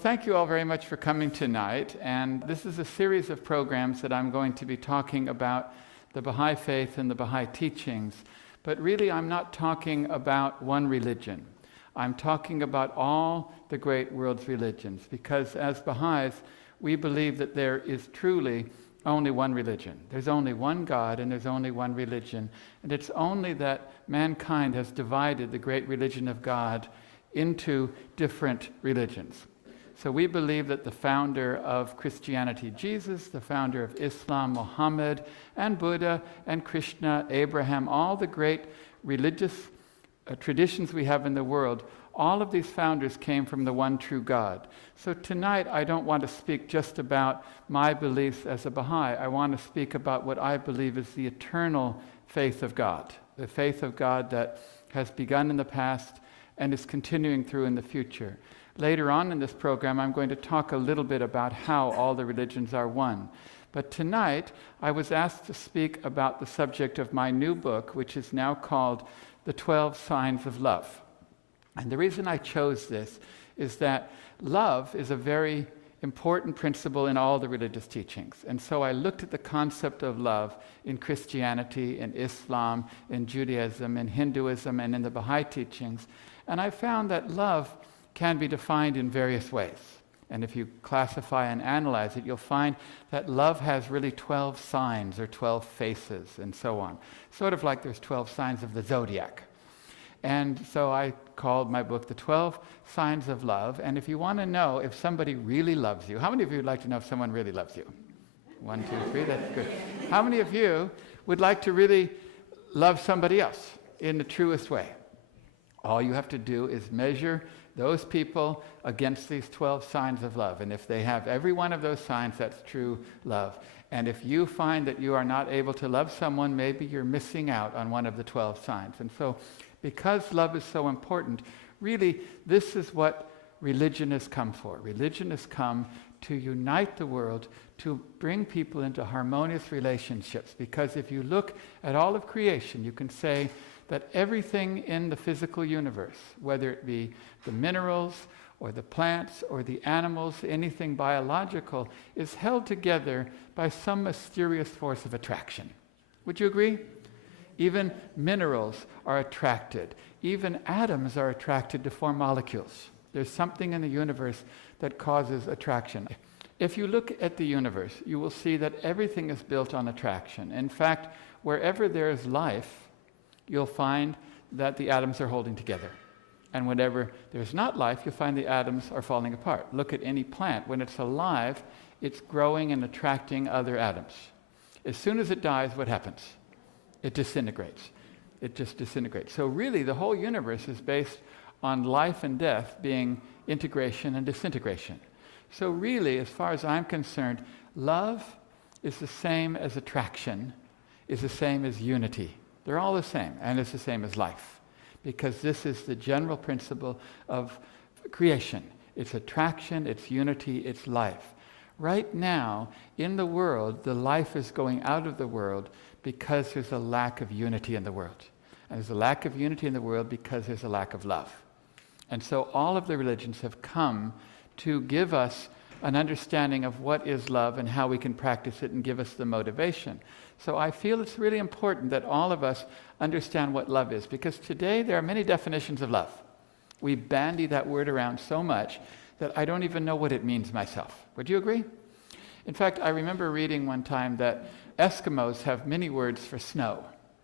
thank you all very much for coming tonight. And this is a series of programs that I'm going to be talking about the Baha'i faith and the Baha'i teachings. But really, I'm not talking about one religion. I'm talking about all the great world's religions, because as Baha'is, we believe that there is truly only one religion. There's only one God and there's only one religion. And it's only that mankind has divided the great religion of God into different religions. So we believe that the founder of Christianity, Jesus, the founder of Islam, Muhammad, and Buddha, and Krishna, Abraham, all the great religious traditions we have in the world, all of these founders came from the one true God. So tonight, I don't want to speak just about my beliefs as a Baha'i. I want to speak about what I believe is the eternal faith of God, the faith of God that has begun in the past and is continuing through in the future. Later on in this program, I'm going to talk a little bit about how all the religions are one. But tonight, I was asked to speak about the subject of my new book, which is now called The 12 Signs of Love. And the reason I chose this is that love is a very important principle in all the religious teachings. And so I looked at the concept of love in Christianity, in Islam, in Judaism, in Hinduism, and in the Baha'i teachings. And I found that love can be defined in various ways. And if you classify and analyze it, you'll find that love has really 12 signs or 12 faces and so on. Sort of like there's 12 signs of the zodiac. And so I called my book The 12 Signs of Love. And if you want to know if somebody really loves you, how many of you would like to know if someone really loves you? 1, 2, 3, that's good. How many of you would like to really love somebody else in the truest way? All you have to do is measure those people against these 12 signs of love. And if they have every one of those signs, that's true love. And if you find that you are not able to love someone, maybe you're missing out on one of the 12 signs. And so, because love is so important, really, this is what religion has come for. Religion has come to unite the world, to bring people into harmonious relationships. Because if you look at all of creation, you can say that everything in the physical universe, whether it be the minerals or the plants or the animals, anything biological, is held together by some mysterious force of attraction. Would you agree? Even minerals are attracted. Even atoms are attracted to form molecules. There's something in the universe that causes attraction. If you look at the universe, you will see that everything is built on attraction. In fact, wherever there is life, you'll find that the atoms are holding together. And whenever there's not life, you'll find the atoms are falling apart. Look at any plant. When it's alive, it's growing and attracting other atoms. As soon as it dies, what happens? It disintegrates. It just disintegrates. So really, the whole universe is based on life and death being integration and disintegration. So really, as far as I'm concerned, love is the same as attraction, is the same as unity. They're all the same, and it's the same as life, because this is the general principle of creation. It's attraction, it's unity, it's life. Right now, in the world, the life is going out of the world because there's a lack of unity in the world. And there's a lack of unity in the world because there's a lack of love. And so all of the religions have come to give us an understanding of what is love and how we can practice it and give us the motivation. So I feel it's really important that all of us understand what love is, because today there are many definitions of love. We bandy that word around so much that I don't even know what it means myself. Would you agree? In fact, I remember reading one time that Eskimos have many words for snow.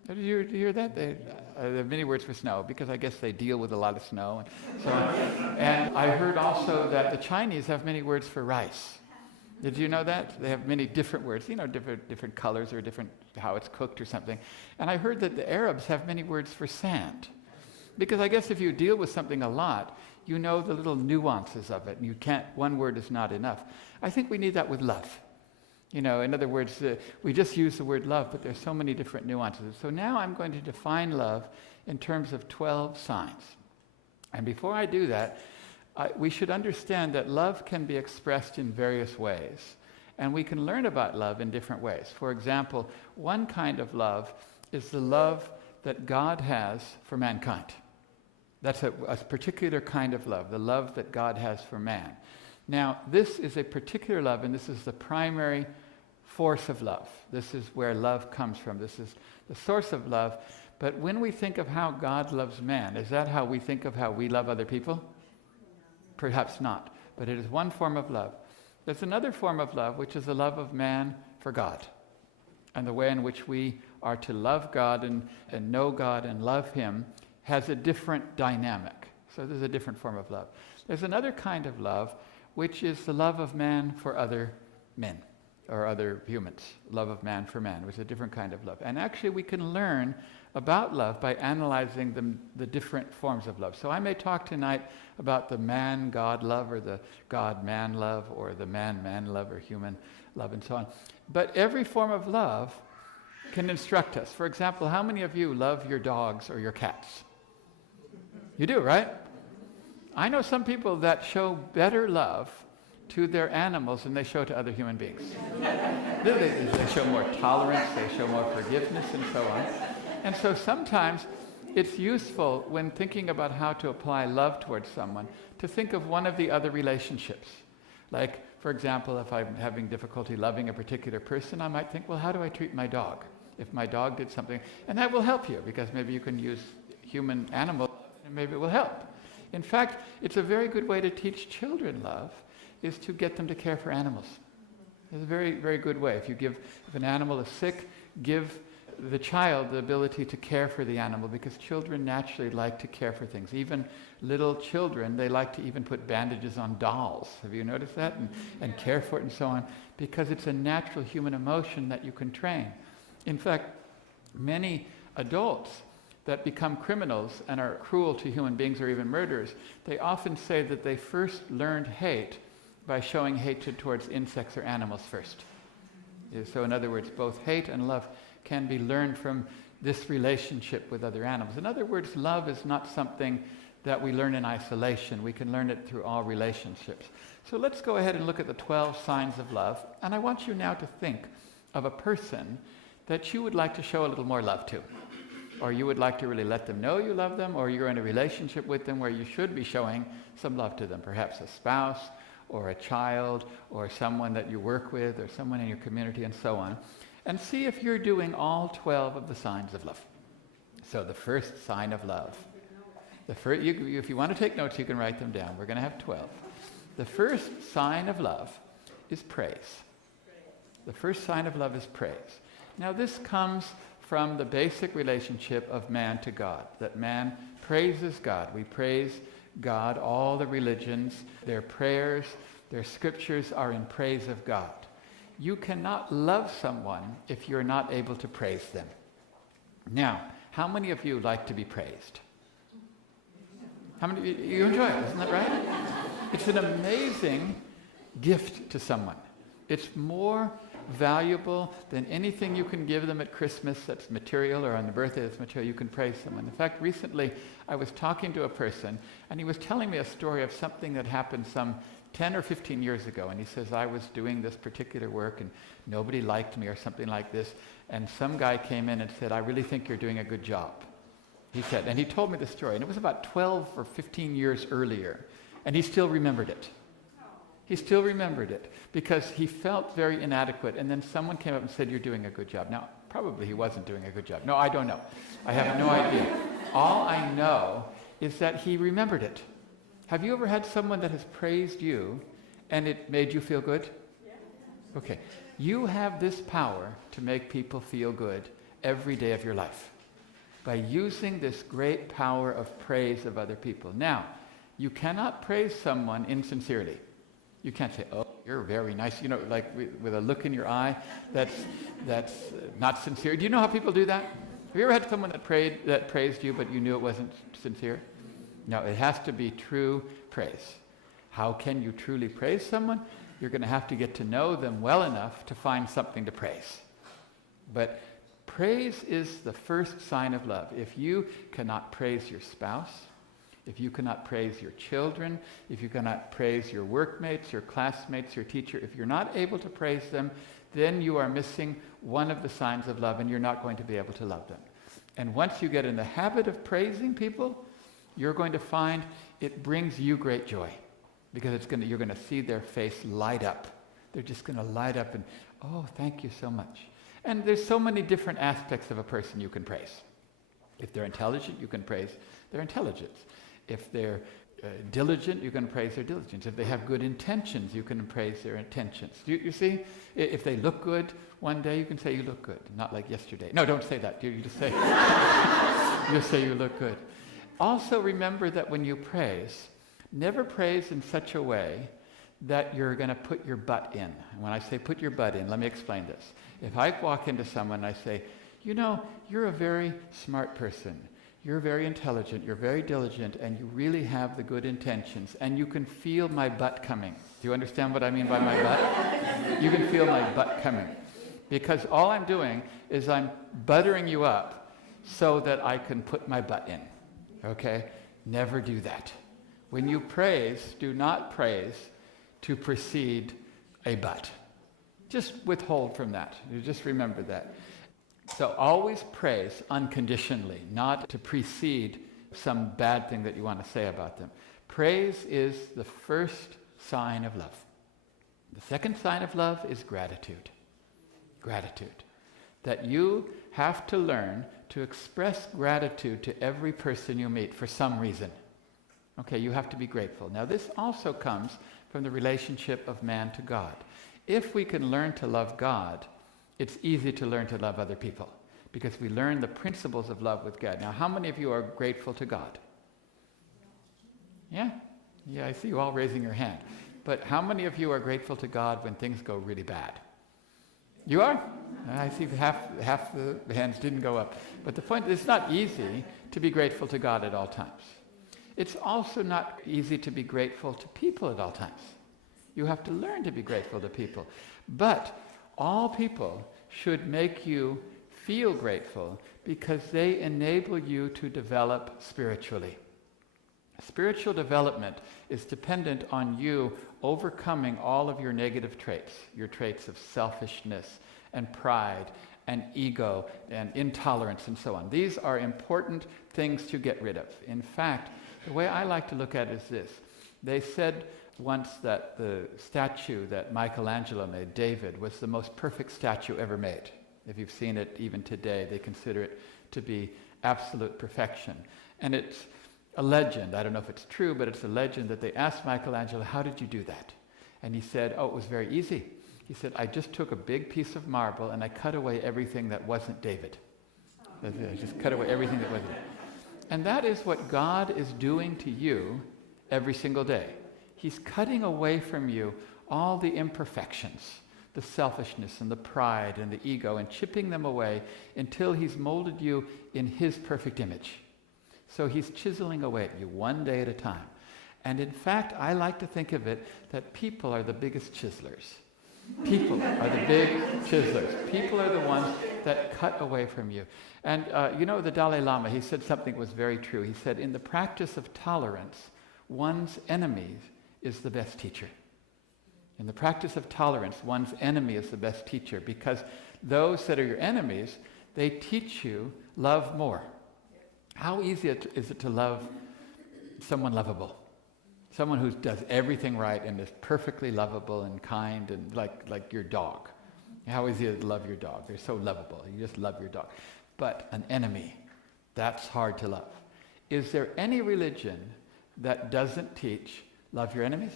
Did you hear that? They have many words for snow, because I guess they deal with a lot of snow and so on. And I heard also that the Chinese have many words for rice. Did you know that? They have many different words, different colors or different how it's cooked or something. And I heard that the Arabs have many words for sand. Because I guess if you deal with something a lot, you know the little nuances of it, and you can't, one word is not enough. I think we need that with love. In other words, we just use the word love, but there's so many different nuances. So now I'm going to define love in terms of 12 signs. And before I do that, we should understand that love can be expressed in various ways. And we can learn about love in different ways. For example, one kind of love is the love that God has for mankind. That's a particular kind of love, the love that God has for man. Now, this is a particular love, and this is the primary force of love. This is where love comes from. This is the source of love. But when we think of how God loves man, is that how we think of how we love other people? Perhaps not, but it is one form of love. There's another form of love, which is the love of man for God, and the way in which we are to love God and know God and love Him has a different dynamic. So there's a different form of love. There's another kind of love, which is the love of man for other men or other humans. Love of man for man, which is a different kind of love. And actually we can learn about love by analyzing the different forms of love. So I may talk tonight about the man-God love, or the God-man love, or the man-man love, or human love, and so on. But every form of love can instruct us. For example, how many of you love your dogs or your cats? You do, right? I know some people that show better love to their animals than they show to other human beings. They show more tolerance, they show more forgiveness, and so on. And so sometimes it's useful when thinking about how to apply love towards someone to think of one of the other relationships. Like, for example, if I'm having difficulty loving a particular person, I might think, well, how do I treat my dog? If my dog did something, and that will help you, because maybe you can use human-animal, and maybe it will help. In fact, it's a very good way to teach children love, is to get them to care for animals. It's a very, very good way. If an animal is sick, give the child the ability to care for the animal, because children naturally like to care for things. Even little children, they like to even put bandages on dolls. Have you noticed that? And care for it and so on, because it's a natural human emotion that you can train. In fact, many adults that become criminals and are cruel to human beings or even murderers, they often say that they first learned hate by showing hatred towards insects or animals first. So in other words, both hate and love can be learned from this relationship with other animals. In other words, love is not something that we learn in isolation. We can learn it through all relationships. So let's go ahead and look at the 12 signs of love. And I want you now to think of a person that you would like to show a little more love to. Or you would like to really let them know you love them, or you're in a relationship with them where you should be showing some love to them. Perhaps a spouse, or a child, or someone that you work with, or someone in your community, and so on. And see if you're doing all 12 of the signs of love. So the first sign of love. If you want to take notes, you can write them down. We're going to have 12. The first sign of love is praise. The first sign of love is praise. Now this comes from the basic relationship of man to God, that man praises God. We praise God. All the religions, their prayers, their scriptures are in praise of God. You cannot love someone if you're not able to praise them. Now, how many of you like to be praised? How many of you enjoy it, isn't that right? It's an amazing gift to someone. It's more valuable than anything you can give them at Christmas that's material, or on the birthday that's material. You can praise someone. In fact, recently I was talking to a person, and he was telling me a story of something that happened some 10 or 15 years ago, and he says, I was doing this particular work and nobody liked me or something like this, and some guy came in and said, I really think you're doing a good job. He said, and he told me the story, and it was about 12 or 15 years earlier, and he still remembered it. He still remembered it because he felt very inadequate, and then someone came up and said, you're doing a good job. Now, probably he wasn't doing a good job. No, I don't know. I have no idea. All I know is that he remembered it. Have you ever had someone that has praised you and it made you feel good? Yeah. Okay. You have this power to make people feel good every day of your life by using this great power of praise of other people. Now, you cannot praise someone insincerely. You can't say, oh, you're very nice, like with a look in your eye that's not sincere. Do you know how people do that? Have you ever had someone that praised you, but you knew it wasn't sincere? No, it has to be true praise. How can you truly praise someone? You're going to have to get to know them well enough to find something to praise. But praise is the first sign of love. If you cannot praise your spouse, if you cannot praise your children, if you cannot praise your workmates, your classmates, your teacher, if you're not able to praise them, then you are missing one of the signs of love, and you're not going to be able to love them. And once you get in the habit of praising people, you're going to find it brings you great joy, because you're going to see their face light up. They're just going to light up and, oh, thank you so much. And there's so many different aspects of a person you can praise. If they're intelligent, you can praise their intelligence. If they're diligent, you can praise their diligence. If they have good intentions, you can praise their intentions. You see? If they look good one day, you can say you look good. Not like yesterday. No, don't say that. You just say, you say you look good. Also remember that when you praise, never praise in such a way that you're going to put your butt in. And when I say put your butt in, let me explain this. If I walk into someone and I say, you know, you're a very smart person. You're very intelligent, you're very diligent, and you really have the good intentions, and you can feel my butt coming. Do you understand what I mean by my butt? You can feel my butt coming. Because all I'm doing is I'm buttering you up so that I can put my butt in. Okay? Never do that. When you praise, do not praise to precede a butt. Just withhold from that. You just remember that. So always praise unconditionally, not to precede some bad thing that you want to say about them. Praise is the first sign of love. The second sign of love is gratitude. Gratitude. That you have to learn to express gratitude to every person you meet for some reason. Okay, you have to be grateful. Now this also comes from the relationship of man to God. If we can learn to love God, it's easy to learn to love other people because we learn the principles of love with God. Now, how many of you are grateful to God? Yeah? Yeah, I see you all raising your hand. But how many of you are grateful to God when things go really bad? You are? I see half the hands didn't go up. But the point is, it's not easy to be grateful to God at all times. It's also not easy to be grateful to people at all times. You have to learn to be grateful to people. But all people should make you feel grateful because they enable you to develop spiritually. Spiritual development is dependent on you overcoming all of your negative traits, your traits of selfishness and pride and ego and intolerance and so on. These are important things to get rid of. In fact, the way I like to look at it is this. They said once that the statue that Michelangelo made, David, was the most perfect statue ever made. If you've seen it even today, they consider it to be absolute perfection. And it's a legend, I don't know if it's true, but it's a legend that they asked Michelangelo, how did you do that? And he said, oh, it was very easy. He said, I just took a big piece of marble and I cut away everything that wasn't David. I just cut away everything that wasn't. And that is what God is doing to you every single day. He's cutting away from you all the imperfections, the selfishness and the pride and the ego, and chipping them away until he's molded you in his perfect image. So he's chiseling away at you one day at a time. And in fact, I like to think of it that people are the biggest chiselers. People are the big chiselers. People are the ones that cut away from you. And you know, the Dalai Lama, he said something that was very true. He said, in the practice of tolerance, one's enemy is the best teacher. In the practice of tolerance, one's enemy is the best teacher because those that are your enemies, they teach you love more. How easy is it to love someone lovable? Someone who does everything right and is perfectly lovable and kind and like your dog. How easy is it to love your dog? They're so lovable. You just love your dog. But an enemy, that's hard to love. Is there any religion that doesn't teach love your enemies?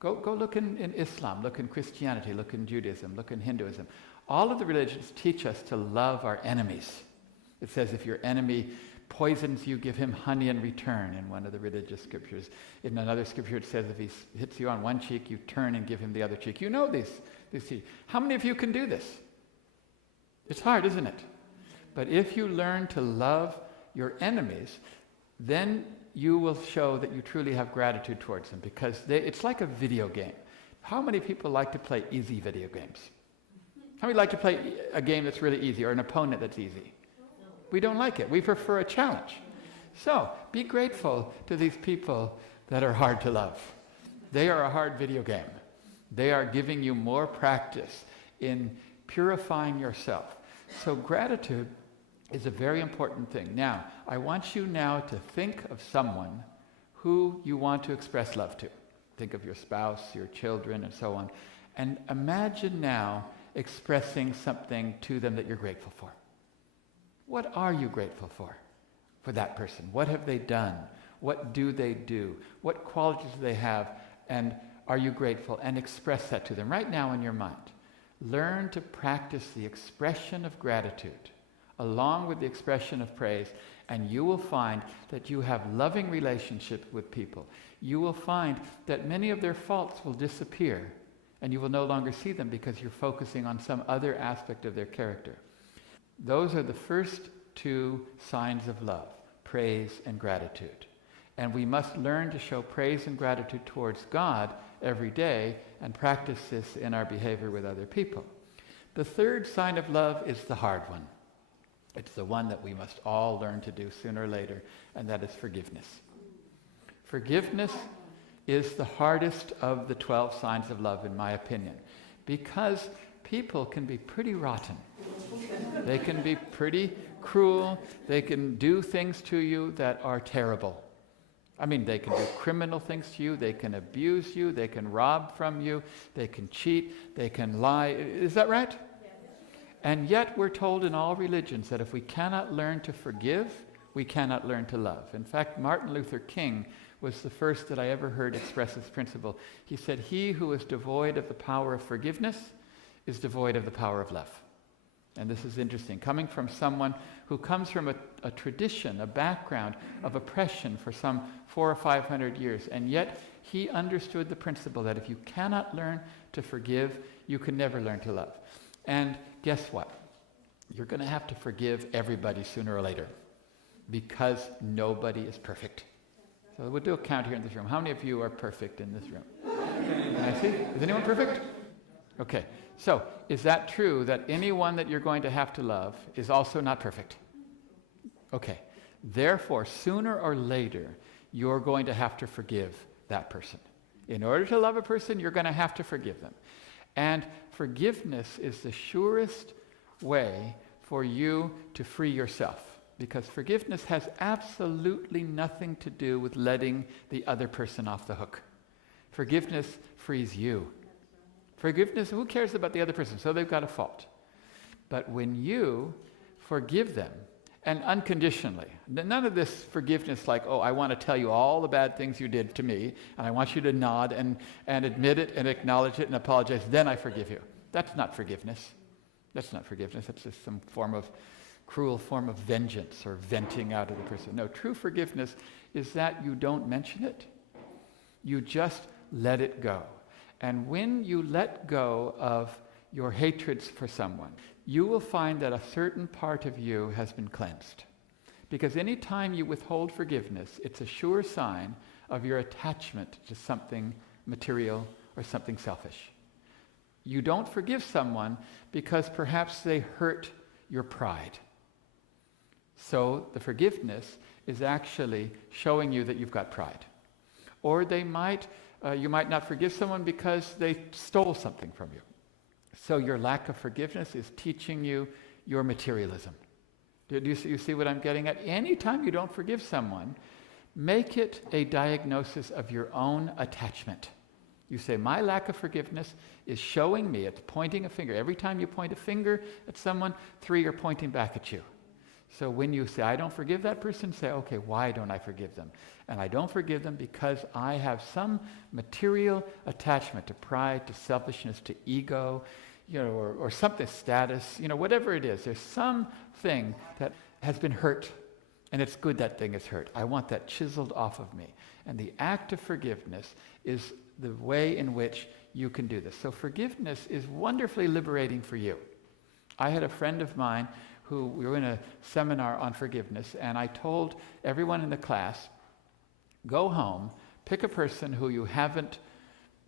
Go look in Islam, look in Christianity, look in Judaism, look in Hinduism. All of the religions teach us to love our enemies. It says if your enemy poisons you, give him honey in return in one of the religious scriptures. In another scripture it says if he hits you on one cheek, you turn and give him the other cheek. You know these. How many of you can do this? It's hard, isn't it? But if you learn to love your enemies, then you will show that you truly have gratitude towards them because it's like a video game. How many people like to play easy video games? How many like to play a game that's really easy or an opponent that's easy? We don't like it. We prefer a challenge. So be grateful to these people that are hard to love. They are a hard video game. They are giving you more practice in purifying yourself. So gratitude is a very important thing. Now, I want you now to think of someone who you want to express love to. think of your spouse, your children, and so on. And imagine now expressing something to them that you're grateful for. What are you grateful for that person? What have they done? What do they do? What qualities do they have? And are you grateful? And express that to them right now in your mind. Learn to practice the expression of gratitude along with the expression of praise, and you will find that you have loving relationship with people. You will find that many of their faults will disappear, and you will no longer see them because you're focusing on some other aspect of their character. Those are the first two signs of love, praise and gratitude. And we must learn to show praise and gratitude towards God every day and practice this in our behavior with other people. The third sign of love is the hard one. It's the one that we must all learn to do sooner or later, and that is forgiveness. Forgiveness is the hardest of the 12 signs of love, in my opinion, because people can be pretty rotten. They can be pretty cruel. They can do things to you that are terrible. I mean, they can do criminal things to you. They can abuse you. They can rob from you. They can cheat. They can lie. Is that right? And yet we're told in all religions that if we cannot learn to forgive, we cannot learn to love. In fact, Martin Luther King was the first that I ever heard express this principle. He said, "He who is devoid of the power of forgiveness is devoid of the power of love." And this is interesting, coming from someone who comes from a tradition, a background of oppression for some 400 or 500 years, and yet he understood the principle that if you cannot learn to forgive, you can never learn to love. And guess what? You're going to have to forgive everybody sooner or later, because nobody is perfect. So we'll do a count here in this room. How many of you are perfect in this room? Can I see? Is anyone perfect? Okay. So is that true that anyone that you're going to have to love is also not perfect? Okay. Therefore, sooner or later, you're going to have to forgive that person. In order to love a person, you're going to have to forgive them. And forgiveness is the surest way for you to free yourself, because forgiveness has absolutely nothing to do with letting the other person off the hook. Forgiveness frees you. Forgiveness, who cares about the other person? So they've got a fault. But when you forgive them, and unconditionally, none of this forgiveness like, oh, I want to tell you all the bad things you did to me, and I want you to nod and admit it and acknowledge it and apologize, then I forgive you. That's not forgiveness. That's not forgiveness. That's just some cruel form of vengeance or venting out of the person. No, true forgiveness is that you don't mention it. You just let it go. And when you let go of your hatreds for someone, you will find that a certain part of you has been cleansed. Because any time you withhold forgiveness, it's a sure sign of your attachment to something material or something selfish. You don't forgive someone because perhaps they hurt your pride. So the forgiveness is actually showing you that you've got pride. Or you might not forgive someone because they stole something from you. So your lack of forgiveness is teaching you your materialism. Do you see what I'm getting at? Anytime you don't forgive someone, make it a diagnosis of your own attachment. You say, my lack of forgiveness is showing me, it's pointing a finger. Every time you point a finger at someone, 3 are pointing back at you. So when you say, I don't forgive that person, say, okay, why don't I forgive them? And I don't forgive them because I have some material attachment to pride, to selfishness, to ego, or something, status, whatever it is. There's something that has been hurt, and it's good that thing is hurt. I want that chiseled off of me. And the act of forgiveness is the way in which you can do this. So forgiveness is wonderfully liberating for you. I had a friend of mine who, we were in a seminar on forgiveness, and I told everyone in the class, go home, pick a person who you haven't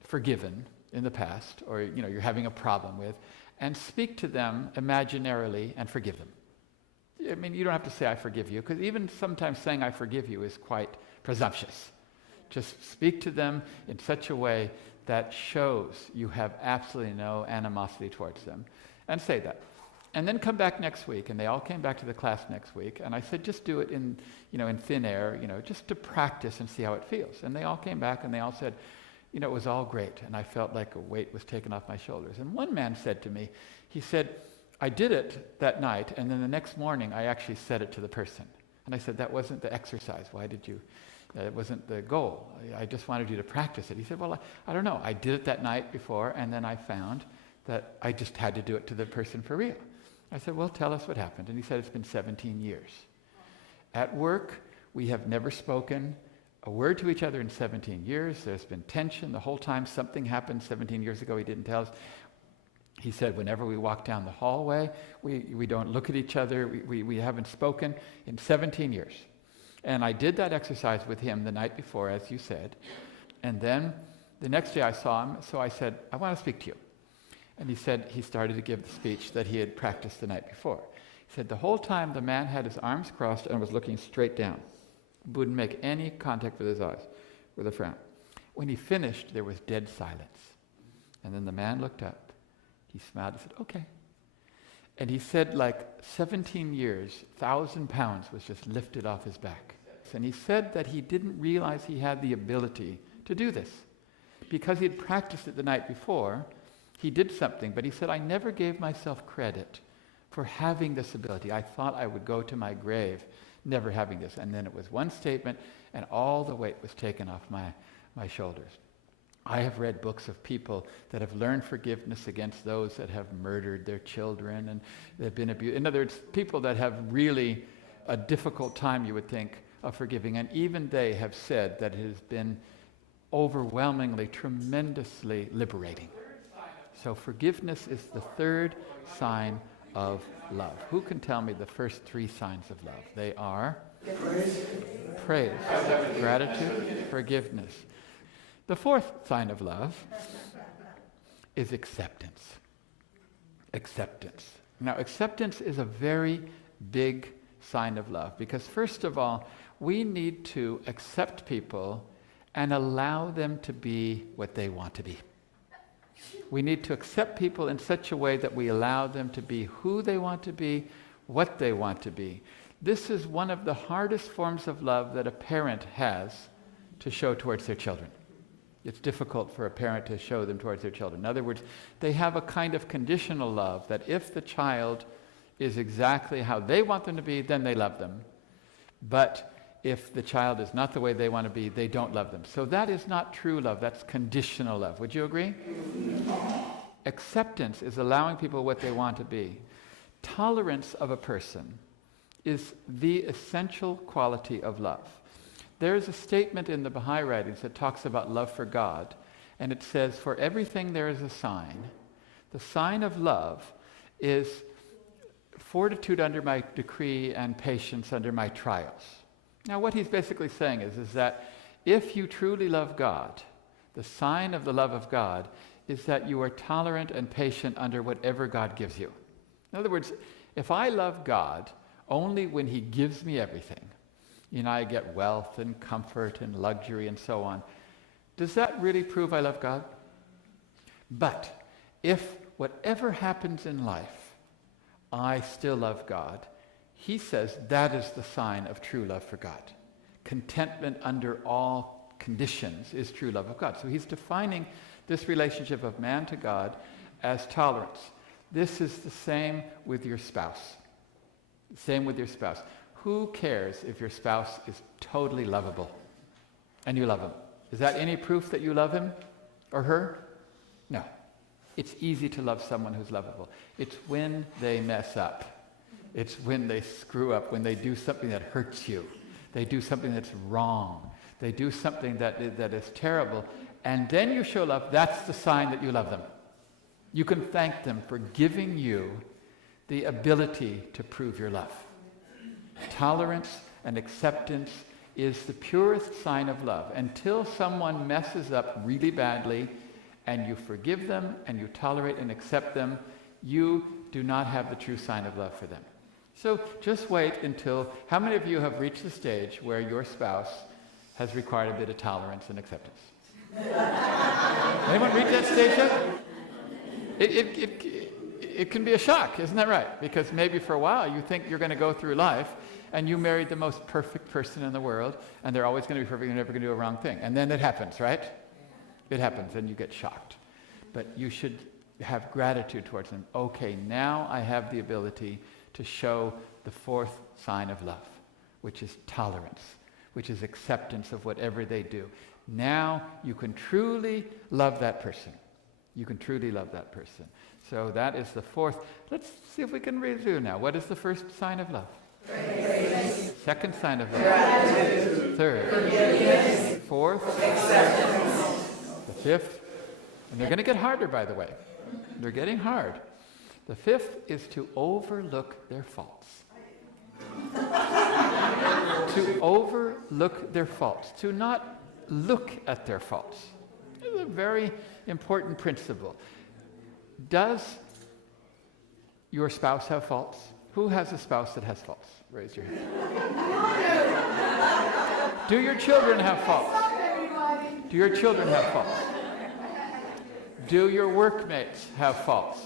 forgiven in the past, or you're having a problem with, and speak to them imaginarily and forgive them. I mean, you don't have to say, I forgive you, because even sometimes saying I forgive you is quite presumptuous. Just speak to them in such a way that shows you have absolutely no animosity towards them, and say that. And then come back next week, and they all came back to the class next week, and I said, just do it in thin air, just to practice and see how it feels. And they all came back, and they all said, it was all great, and I felt like a weight was taken off my shoulders. And one man said to me, he said, I did it that night, and then the next morning I actually said it to the person. And I said, that wasn't the exercise. Why did you? It wasn't the goal. I just wanted you to practice it. He said, well, I don't know. I did it that night before, and then I found that I just had to do it to the person for real. I said, well, tell us what happened. And he said, it's been 17 years. At work, we have never spoken a word to each other in 17 years. There's been tension the whole time. Something happened 17 years ago he didn't tell us. He said, whenever we walk down the hallway, we don't look at each other. We haven't spoken in 17 years. And I did that exercise with him the night before, as you said. And then the next day I saw him, so I said, I want to speak to you. And he said he started to give the speech that he had practiced the night before. He said the whole time the man had his arms crossed and was looking straight down. Wouldn't make any contact with his eyes, with a frown. When he finished, there was dead silence. And then the man looked up. He smiled and said, okay. And he said, like 17 years, 1,000 pounds was just lifted off his back. And he said that he didn't realize he had the ability to do this. Because he had practiced it the night before, he did something, but he said, I never gave myself credit for having this ability. I thought I would go to my grave never having this. And then it was one statement, and all the weight was taken off my shoulders. I have read books of people that have learned forgiveness against those that have murdered their children and they've been abused. In other words, people that have really a difficult time, you would think, of forgiving. And even they have said that it has been overwhelmingly, tremendously liberating. So forgiveness is the third sign of love. Who can tell me the first three signs of love? They are praise, gratitude, forgiveness. The fourth sign of love is acceptance. Acceptance. Now, acceptance is a very big sign of love because, first of all, we need to accept people and allow them to be what they want to be. We need to accept people in such a way that we allow them to be who they want to be, what they want to be. This is one of the hardest forms of love that a parent has to show towards their children. It's difficult for a parent to show them towards their children. In other words, they have a kind of conditional love that if the child is exactly how they want them to be, then they love them. But if the child is not the way they want to be, they don't love them. So that is not true love, that's conditional love. Would you agree? Acceptance is allowing people what they want to be. Tolerance of a person is the essential quality of love. There is a statement in the Baha'i writings that talks about love for God, and it says, for everything there is a sign. The sign of love is fortitude under my decree and patience under my trials. Now what he's basically saying is that if you truly love God, the sign of the love of God is that you are tolerant and patient under whatever God gives you. In other words, if I love God only when he gives me everything, I get wealth and comfort and luxury and so on, does that really prove I love God? But if whatever happens in life, I still love God, he says that is the sign of true love for God. Contentment under all conditions is true love of God. So he's defining this relationship of man to God as tolerance. This is the same with your spouse. Same with your spouse. Who cares if your spouse is totally lovable and you love him? Is that any proof that you love him or her? No. It's easy to love someone who's lovable. It's when they mess up. It's when they screw up, when they do something that hurts you. They do something that's wrong. They do something that is terrible. And then you show love. That's the sign that you love them. You can thank them for giving you the ability to prove your love. Tolerance and acceptance is the purest sign of love. Until someone messes up really badly and you forgive them and you tolerate and accept them, you do not have the true sign of love for them. So just wait until, how many of you have reached the stage where your spouse has required a bit of tolerance and acceptance? Anyone reach that stage yet? It can be a shock, isn't that right? Because maybe for a while you think you're going to go through life and you married the most perfect person in the world and they're always going to be perfect and never going to do a wrong thing. And then it happens, right? It happens and you get shocked. But you should have gratitude towards them. Okay, now I have the ability to show the fourth sign of love, which is tolerance, which is acceptance of whatever they do. Now you can truly love that person. You can truly love that person. So that is the fourth. Let's see if we can review now. What is the first sign of love? Praise. Second sign of love? Gratitude. Third? Forgiveness. Fourth? Acceptance. The fifth? And they're going to get harder, by the way. They're getting hard. The fifth is to overlook their faults. To overlook their faults. To not look at their faults. It's a very important principle. Does your spouse have faults? Who has a spouse that has faults? Raise your hand. Do your children have faults? Do your children have faults? Do your workmates have faults?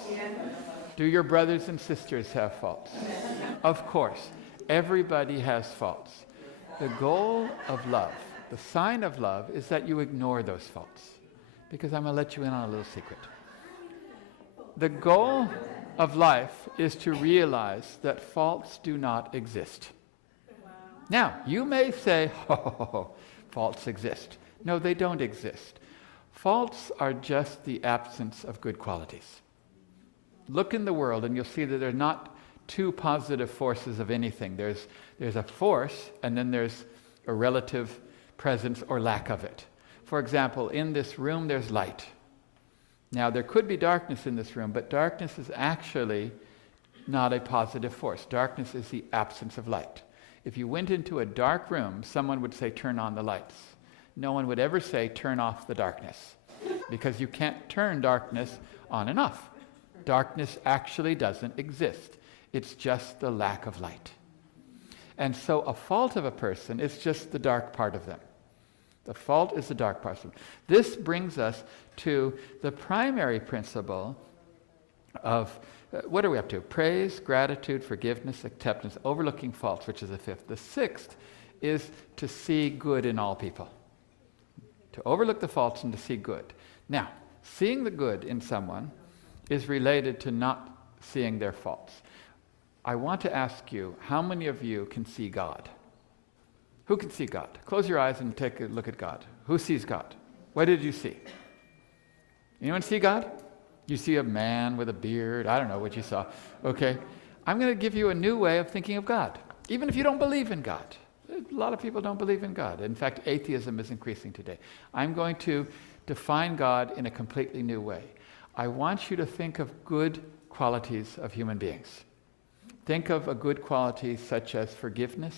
Do your brothers and sisters have faults? Of course, everybody has faults. The goal of love, the sign of love, is that you ignore those faults. Because I'm going to let you in on a little secret. The goal of life is to realize that faults do not exist. Wow. Now, you may say, faults exist. No, they don't exist. Faults are just the absence of good qualities. Look in the world and you'll see that there are not two positive forces of anything. There's a force and then there's a relative presence or lack of it. For example, in this room there's light. Now there could be darkness in this room, but darkness is actually not a positive force. Darkness is the absence of light. If you went into a dark room, someone would say, turn on the lights. No one would ever say, turn off the darkness, because you can't turn darkness on and off. Darkness actually doesn't exist. It's just the lack of light. And so a fault of a person is just the dark part of them. The fault is the dark part of them. This brings us to the primary principle of, what are we up to? Praise, gratitude, forgiveness, acceptance, overlooking faults, which is the fifth. The sixth is to see good in all people. To overlook the faults and to see good. Now, seeing the good in someone is related to not seeing their faults. I want to ask you, how many of you can see God? Who can see God? Close your eyes and take a look at God. Who sees God? What did you see? Anyone see God? You see a man with a beard. I don't know what you saw. Okay. I'm going to give you a new way of thinking of God, even if you don't believe in God. A lot of people don't believe in God. In fact, atheism is increasing today. I'm going to define God in a completely new way. I want you to think of good qualities of human beings. Think of a good quality such as forgiveness,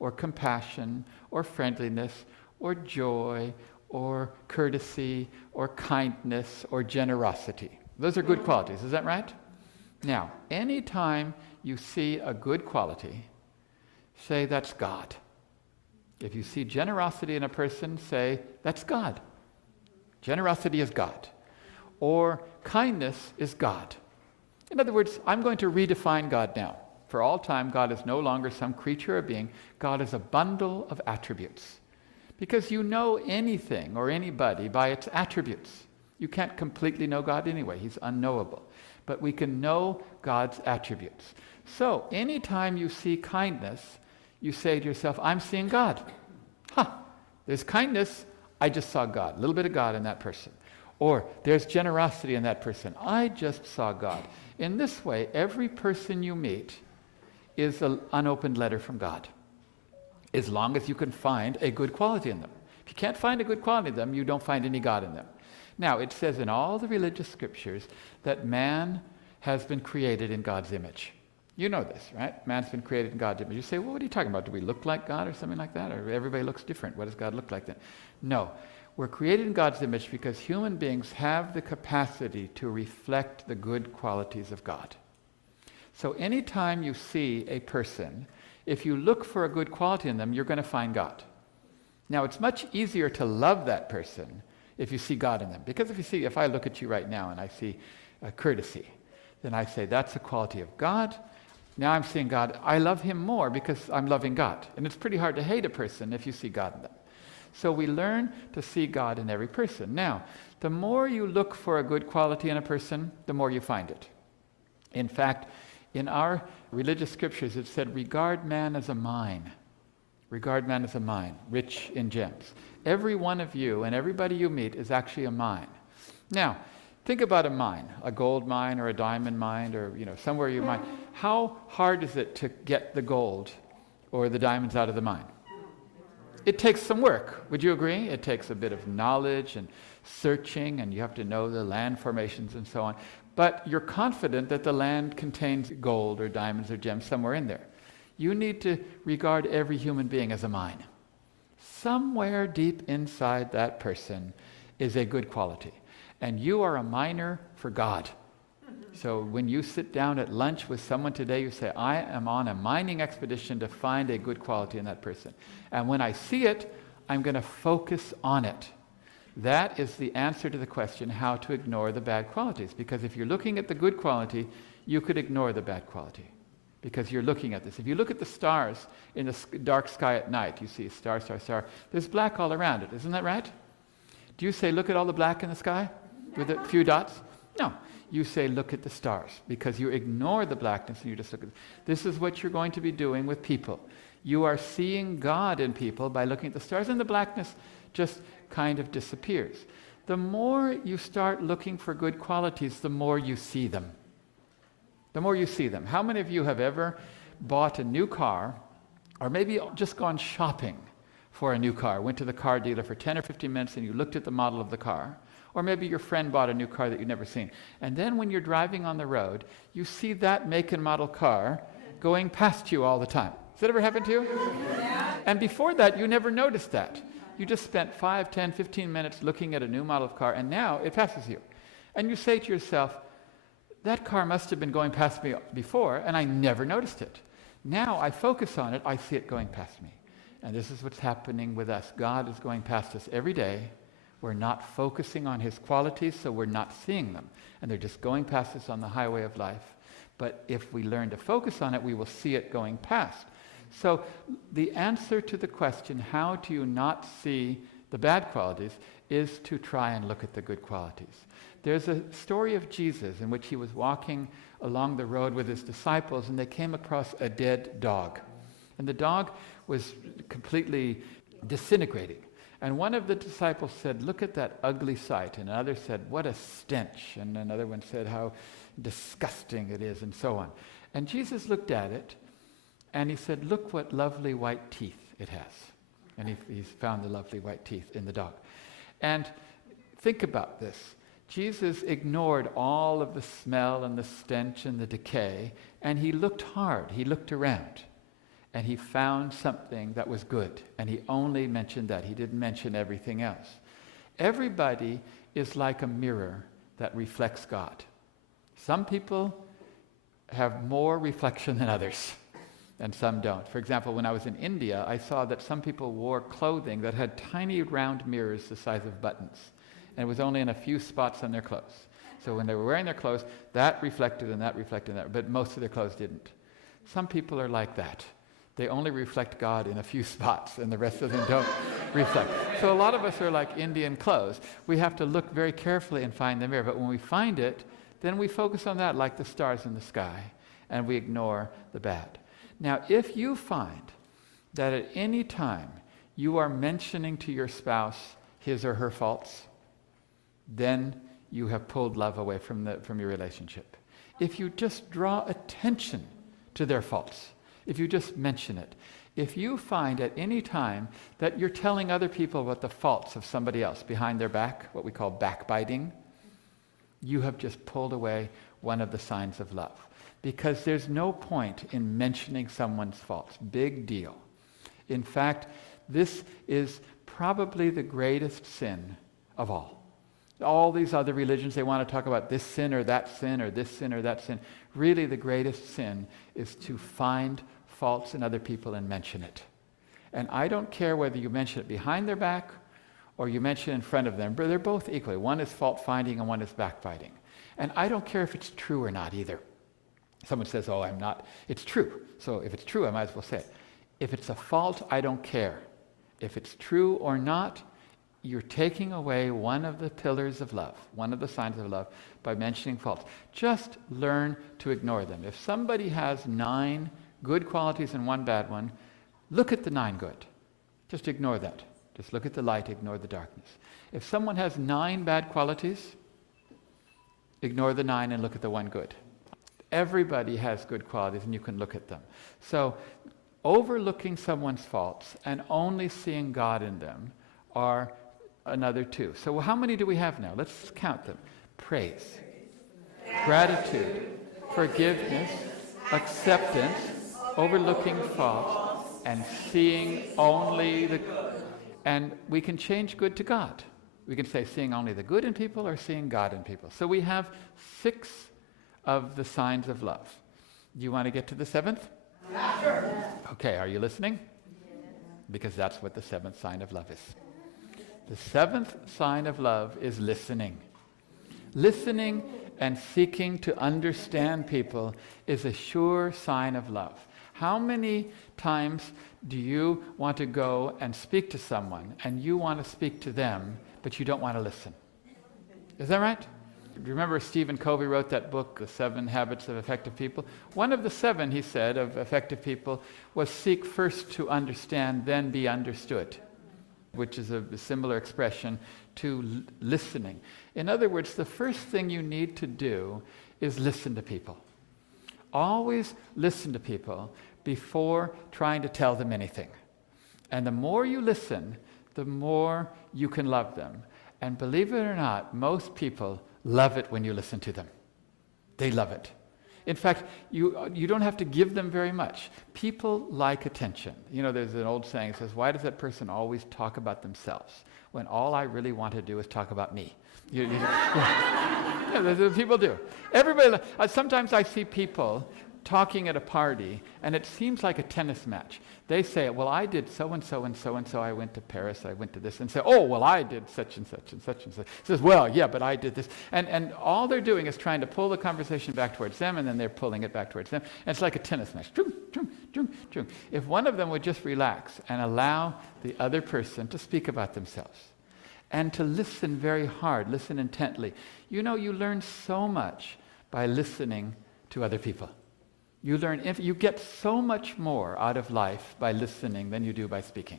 or compassion, or friendliness, or joy, or courtesy, or kindness, or generosity. Those are good qualities, is that right? Now, anytime you see a good quality, say that's God. If you see generosity in a person, say that's God. Generosity is God. Or kindness is God. In other words, I'm going to redefine God now. For all time, God is no longer some creature or being. God is a bundle of attributes. Because you know anything or anybody by its attributes. You can't completely know God anyway. He's unknowable. But we can know God's attributes. So, anytime you see kindness, you say to yourself, I'm seeing God. There's kindness, I just saw God. A little bit of God in that person. Or there's generosity in that person. I just saw God. In this way, every person you meet is an unopened letter from God, as long as you can find a good quality in them. If you can't find a good quality in them, you don't find any God in them. Now, it says in all the religious scriptures that man has been created in God's image. You know this, right? Man's been created in God's image. You say, well, what are you talking about? Do we look like God or something like that? Or everybody looks different. What does God look like then? No. We're created in God's image because human beings have the capacity to reflect the good qualities of God. So anytime you see a person, if you look for a good quality in them, you're going to find God. Now, it's much easier to love that person if you see God in them. Because if I look at you right now and I see courtesy, then I say, that's a quality of God. Now I'm seeing God. I love him more because I'm loving God. And it's pretty hard to hate a person if you see God in them. So we learn to see God in every person. Now, the more you look for a good quality in a person, the more you find it. In fact, in our religious scriptures, it said, regard man as a mine. Regard man as a mine, rich in gems. Every one of you and everybody you meet is actually a mine. Now, think about a mine, a gold mine or a diamond mine or somewhere you mine. How hard is it to get the gold or the diamonds out of the mine? It takes some work. Would you agree? It takes a bit of knowledge and searching, and you have to know the land formations and so on. But you're confident that the land contains gold or diamonds or gems somewhere in there. You need to regard every human being as a mine. Somewhere deep inside that person is a good quality. And you are a miner for God. So when you sit down at lunch with someone today, you say, I am on a mining expedition to find a good quality in that person. And when I see it, I'm going to focus on it. That is the answer to the question how to ignore the bad qualities. Because if you're looking at the good quality, you could ignore the bad quality. Because you're looking at this. If you look at the stars in the dark sky at night, you see star, star, star. There's black all around it. Isn't that right? Do you say, look at all the black in the sky with a few dots? No. You say, look at the stars. Because you ignore the blackness and you just look at it. This is what you're going to be doing with people. You are seeing God in people by looking at the stars, and the blackness just kind of disappears. The more you start looking for good qualities, the more you see them. The more you see them. How many of you have ever bought a new car, or maybe just gone shopping for a new car, went to the car dealer for 10 or 15 minutes and you looked at the model of the car, or maybe your friend bought a new car that you'd never seen, and then when you're driving on the road, you see that make and model car going past you all the time. Has that ever happened to you? Yeah. And before that, you never noticed that. You just spent 5, 10, 15 minutes looking at a new model of car, and now it passes you. And you say to yourself, that car must have been going past me before, and I never noticed it. Now I focus on it, I see it going past me. And this is what's happening with us. God is going past us every day. We're not focusing on his qualities, so we're not seeing them. And they're just going past us on the highway of life. But if we learn to focus on it, we will see it going past. So the answer to the question, how do you not see the bad qualities, is to try and look at the good qualities. There's a story of Jesus in which he was walking along the road with his disciples, and they came across a dead dog. And the dog was completely disintegrating. And one of the disciples said, look at that ugly sight. And another said, what a stench. And another one said, how disgusting it is, and so on. And Jesus looked at it, and he said, look what lovely white teeth it has. And he's found the lovely white teeth in the dog. And think about this. Jesus ignored all of the smell and the stench and the decay, and he looked hard. He looked around, and he found something that was good, and he only mentioned that. He didn't mention everything else. Everybody is like a mirror that reflects God. Some people have more reflection than others, and some don't. For example, when I was in India, I saw that some people wore clothing that had tiny round mirrors the size of buttons, and it was only in a few spots on their clothes. So when they were wearing their clothes, that reflected and that reflected and that, but most of their clothes didn't. Some people are like that. They only reflect God in a few spots, and the rest of them don't reflect. So a lot of us are like Indian clothes. We have to look very carefully and find the mirror, but when we find it, then we focus on that like the stars in the sky, and we ignore the bad. Now, if you find that at any time you are mentioning to your spouse his or her faults, then you have pulled love away from your relationship. If you just draw attention to their faults, if you just mention it, if you find at any time that you're telling other people about the faults of somebody else behind their back, what we call backbiting, you have just pulled away one of the signs of love. Because there's no point in mentioning someone's faults. Big deal. In fact, this is probably the greatest sin of all. All these other religions, they want to talk about this sin or that sin or this sin or that sin. Really, the greatest sin is to find faults in other people and mention it. And I don't care whether you mention it behind their back or you mention it in front of them, but they're both equally. One is fault finding and one is backbiting. And I don't care if it's true or not either. Someone says, oh, I'm not. It's true. So if it's true, I might as well say it. If it's a fault, I don't care. If it's true or not, you're taking away one of the pillars of love, one of the signs of love, by mentioning faults. Just learn to ignore them. If somebody has 9 good qualities and 1 bad one, look at the 9 good. Just ignore that. Just look at the light, ignore the darkness. If someone has 9 bad qualities, ignore the 9 and look at the 1 good. Everybody has good qualities and you can look at them. So overlooking someone's faults and only seeing God in them are another 2. So how many do we have now? Let's count them. Praise, gratitude, forgiveness, acceptance, overlooking faults, and seeing only the good. And we can change good to God. We can say seeing only the good in people or seeing God in people. So we have 6 of the signs of love. Do you want to get to the 7th? Yeah, sure. Okay, are you listening? Yeah. Because that's what the 7th sign of love is. The 7th sign of love is listening. Listening and seeking to understand people is a sure sign of love. How many times do you want to go and speak to someone and you want to speak to them, but you don't want to listen? Is that right? Do you remember Stephen Covey wrote that book, The 7 Habits of Effective People? One of the 7, he said, of effective people was seek first to understand, then be understood, which is a similar expression to listening. In other words, the first thing you need to do is listen to people. Always listen to people before trying to tell them anything. And the more you listen, the more you can love them. And believe it or not, most people love it when you listen to them. They love it. In fact, you don't have to give them very much. People like attention. You know, there's an old saying that says, why does that person always talk about themselves when all I really want to do is talk about me? Yeah, people do. Everybody. Sometimes I see people talking at a party, and it seems like a tennis match. They say, well, I did so-and-so and so-and-so. I went to Paris, I went to this, and say, oh, well, I did such and such and such and such. Says, well, yeah, but I did this. And all they're doing is trying to pull the conversation back towards them, and then they're pulling it back towards them. And it's like a tennis match. If one of them would just relax and allow the other person to speak about themselves and to listen very hard, listen intently. You know, you learn so much by listening to other people. You get so much more out of life by listening than you do by speaking.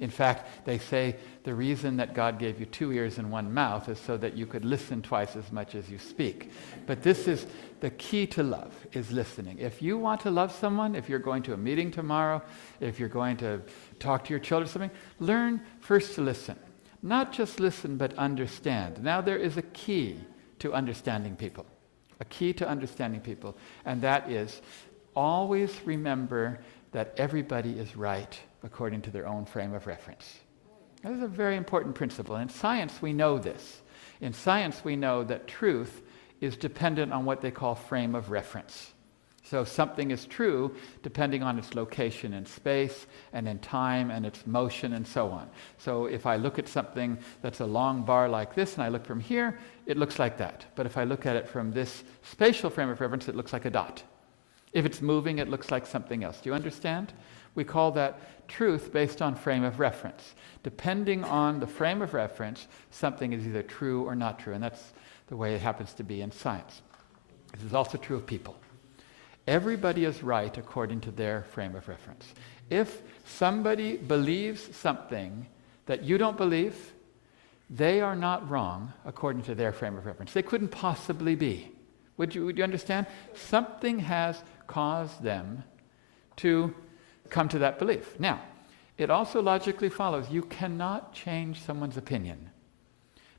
In fact, they say the reason that God gave you 2 ears and 1 mouth is so that you could listen twice as much as you speak. But this is the key to love, is listening. If you want to love someone, if you're going to a meeting tomorrow, if you're going to talk to your children or something, learn first to listen. Not just listen, but understand. Now there is a key to understanding people. A key to understanding people, and that is always remember that everybody is right according to their own frame of reference. That is a very important principle. In science, we know this. In science, we know that truth is dependent on what they call frame of reference. So something is true depending on its location in space and in time and its motion and so on. So if I look at something that's a long bar like this and I look from here, it looks like that. But if I look at it from this spatial frame of reference, it looks like a dot. If it's moving, it looks like something else. Do you understand? We call that truth based on frame of reference. Depending on the frame of reference, something is either true or not true, and that's the way it happens to be in science. This is also true of people. Everybody is right according to their frame of reference. If somebody believes something that you don't believe, they are not wrong according to their frame of reference. They couldn't possibly be. Would you understand? Something has caused them to come to that belief. Now, it also logically follows you cannot change someone's opinion,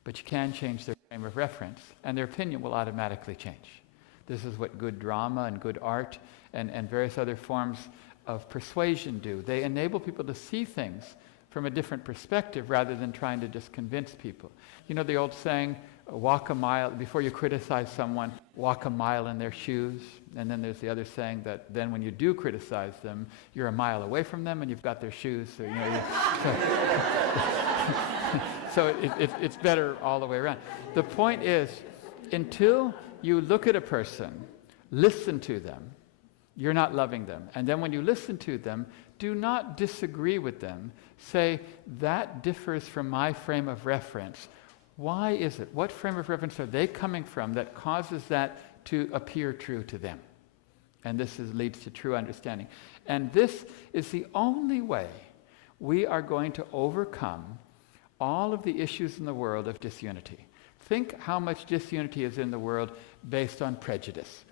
but you can change their frame of reference, and their opinion will automatically change. This is what good drama and good art and various other forms of persuasion do. They enable people to see things from a different perspective rather than trying to just convince people. You know the old saying, walk a mile, before you criticize someone, walk a mile in their shoes. And then there's the other saying that then when you do criticize them, you're a mile away from them and you've got their shoes. So, you know, so it's better all the way around. The point is, until you look at a person, listen to them, You're not loving them. And then when you listen to them, do not disagree with them. Say, that differs from my frame of reference. Why is it? What frame of reference are they coming from that causes that to appear true to them? And this leads to true understanding. And this is the only way we are going to overcome all of the issues in the world of disunity. Think how much disunity is in the world based on prejudice.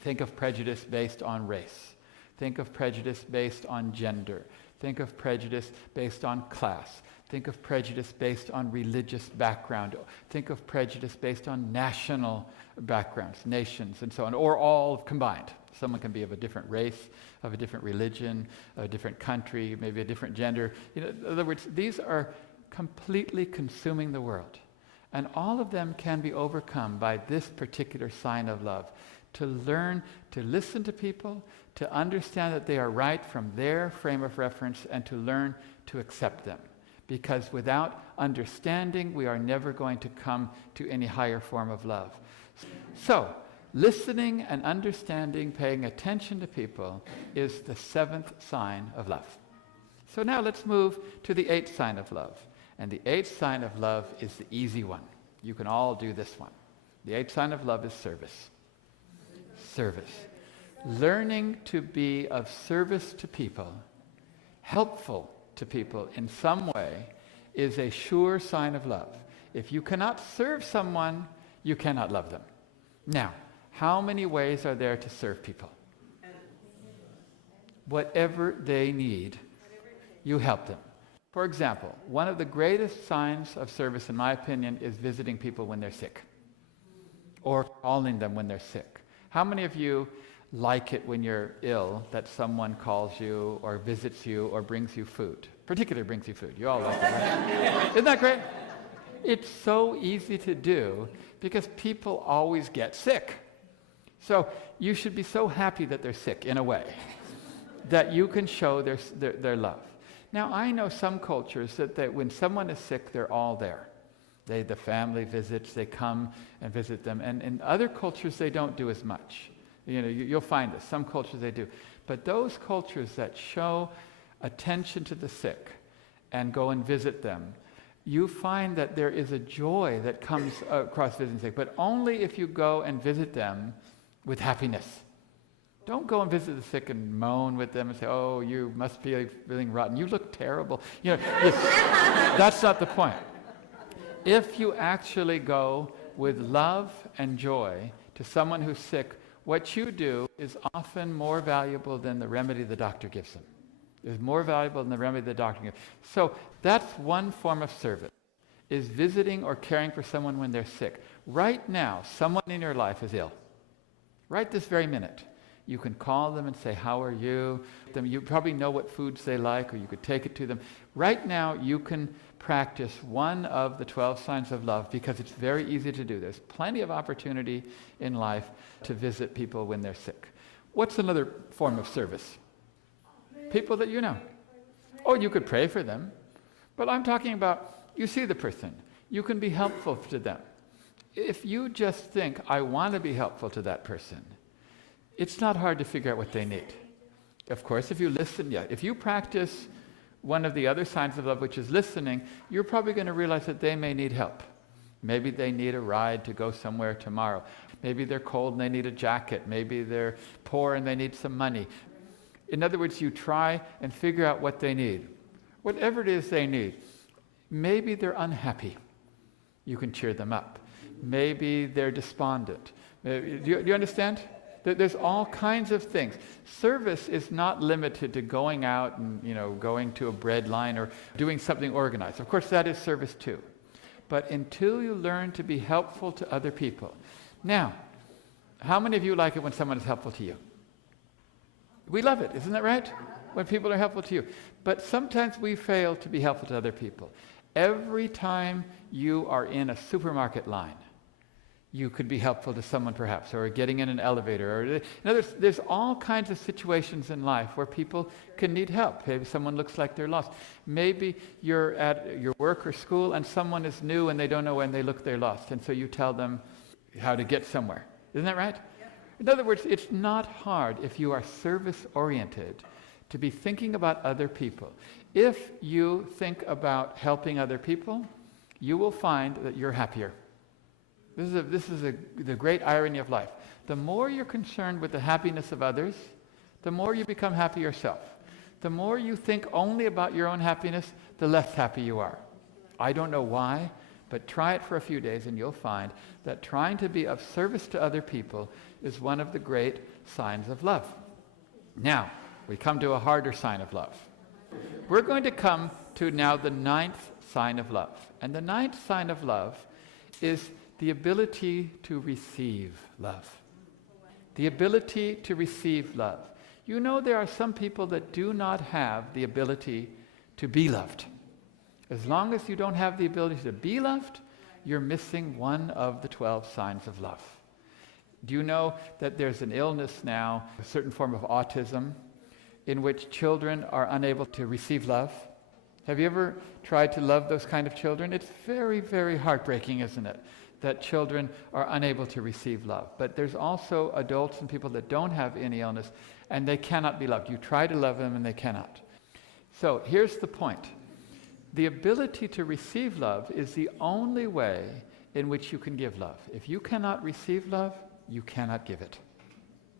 Think of prejudice based on race. Think of prejudice based on gender. Think of prejudice based on class. Think of prejudice based on religious background. Think of prejudice based on national backgrounds, nations, and so on, or all combined. Someone can be of a different race, of a different religion, a different country, maybe a different gender. In other words, these are completely consuming the world. And all of them can be overcome by this particular sign of love. To learn to listen to people, to understand that they are right from their frame of reference, and to learn to accept them. Because without understanding, we are never going to come to any higher form of love. So, listening and understanding, paying attention to people, is the 7th sign of love. So now let's move to the 8th sign of love. And the 8th sign of love is the easy one. You can all do this one. The 8th sign of love is service. Service. Learning to be of service to people, helpful to people in some way, is a sure sign of love. If you cannot serve someone, you cannot love them. Now, how many ways are there to serve people? Whatever they need, you help them. For example, one of the greatest signs of service, in my opinion, is visiting people when they're sick, or calling them when they're sick. How many of you like it when you're ill that someone calls you or visits you or brings you food? Particularly brings you food. You all like it, right? Isn't that great? It's so easy to do because people always get sick. So you should be so happy that they're sick in a way that you can show their love. Now, I know some cultures that when someone is sick, they're all there. The family visits, they come and visit them. And in other cultures, they don't do as much. You'll find this. Some cultures they do. But those cultures that show attention to the sick and go and visit them, you find that there is a joy that comes across visiting sick, but only if you go and visit them with happiness. Don't go and visit the sick and moan with them and say, oh, you must be feeling rotten. You look terrible. That's not the point. If you actually go with love and joy to someone who's sick, what you do is often more valuable than the remedy the doctor gives them. It's more valuable than the remedy the doctor gives. So that's one form of service, is visiting or caring for someone when they're sick. Right now, someone in your life is ill. Right this very minute. You can call them and say, how are you? You probably know what foods they like, or you could take it to them. Right now, you can practice one of the 12 signs of love because it's very easy to do. There's plenty of opportunity in life to visit people when they're sick. What's another form of service? People that you know. Oh, you could pray for them. But I'm talking about, you see the person. You can be helpful to them. If you just think, I want to be helpful to that person, it's not hard to figure out what they need. Of course, if you listen, if you practice one of the other signs of love, which is listening, you're probably going to realize that they may need help. Maybe they need a ride to go somewhere tomorrow. Maybe they're cold and they need a jacket. Maybe they're poor and they need some money. In other words, you try and figure out what they need. Whatever it is they need. Maybe they're unhappy. You can cheer them up. Maybe they're despondent. Do you understand? There's all kinds of things. Service is not limited to going out and, going to a bread line or doing something organized. Of course, that is service too. But until you learn to be helpful to other people. Now, how many of you like it when someone is helpful to you? We love it, isn't that right? When people are helpful to you. But sometimes we fail to be helpful to other people. Every time you are in a supermarket line, you could be helpful to someone perhaps, or getting in an elevator. In other words, there's all kinds of situations in life where people can need help. Maybe someone looks like they're lost. Maybe you're at your work or school and someone is new and they don't know when they look they're lost. And so you tell them how to get somewhere. Isn't that right? In other words, it's not hard if you are service-oriented to be thinking about other people. If you think about helping other people, you will find that you're happier. This is the great irony of life. The more you're concerned with the happiness of others, the more you become happy yourself. The more you think only about your own happiness, the less happy you are. I don't know why, but try it for a few days and you'll find that trying to be of service to other people is one of the great signs of love. Now, we come to a harder sign of love. We're going to come to now the 9th sign of love. And the 9th sign of love is the ability to receive love. The ability to receive love. You know, there are some people that do not have the ability to be loved. As long as you don't have the ability to be loved, you're missing one of the 12 signs of love. Do you know that there's an illness now, a certain form of autism, in which children are unable to receive love? Have you ever tried to love those kind of children? It's very, very heartbreaking, isn't it, that children are unable to receive love. But there's also adults and people that don't have any illness, and they cannot be loved. You try to love them, and they cannot. So here's the point. The ability to receive love is the only way in which you can give love. If you cannot receive love, you cannot give it.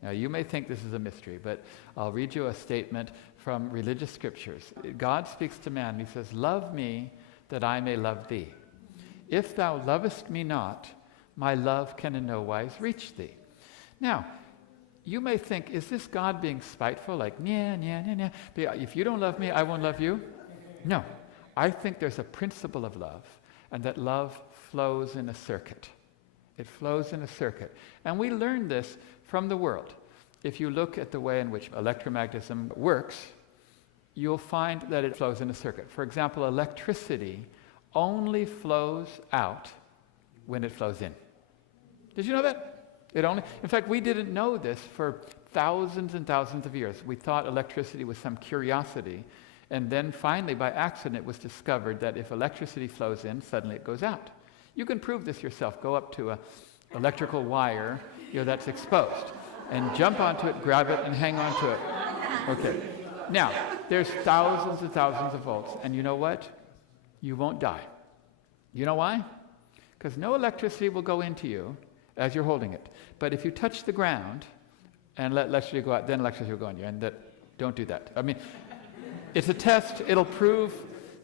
Now, you may think this is a mystery, but I'll read you a statement from religious scriptures. God speaks to man, and he says, "Love me, that I may love thee. If thou lovest me not, my love can in no wise reach thee." Now, you may think, is this God being spiteful? Like, yeah. If you don't love me, I won't love you? No. I think there's a principle of love, and that love flows in a circuit. It flows in a circuit. And we learn this from the world. If you look at the way in which electromagnetism works, you'll find that it flows in a circuit. For example, electricity only flows out when it flows in. Did you know that? In fact, we didn't know this for thousands and thousands of years. We thought electricity was some curiosity, and then finally, by accident, it was discovered that if electricity flows in, suddenly it goes out. You can prove this yourself. Go up to an electrical wire that's exposed, and jump onto it, grab it, and hang on to it. Okay. Now, there's thousands and thousands of volts, and you know what? You won't die. You know why? Because no electricity will go into you as you're holding it. But if you touch the ground and let electricity go out, then electricity will go in you, and don't do that. I mean, it's a test. It'll prove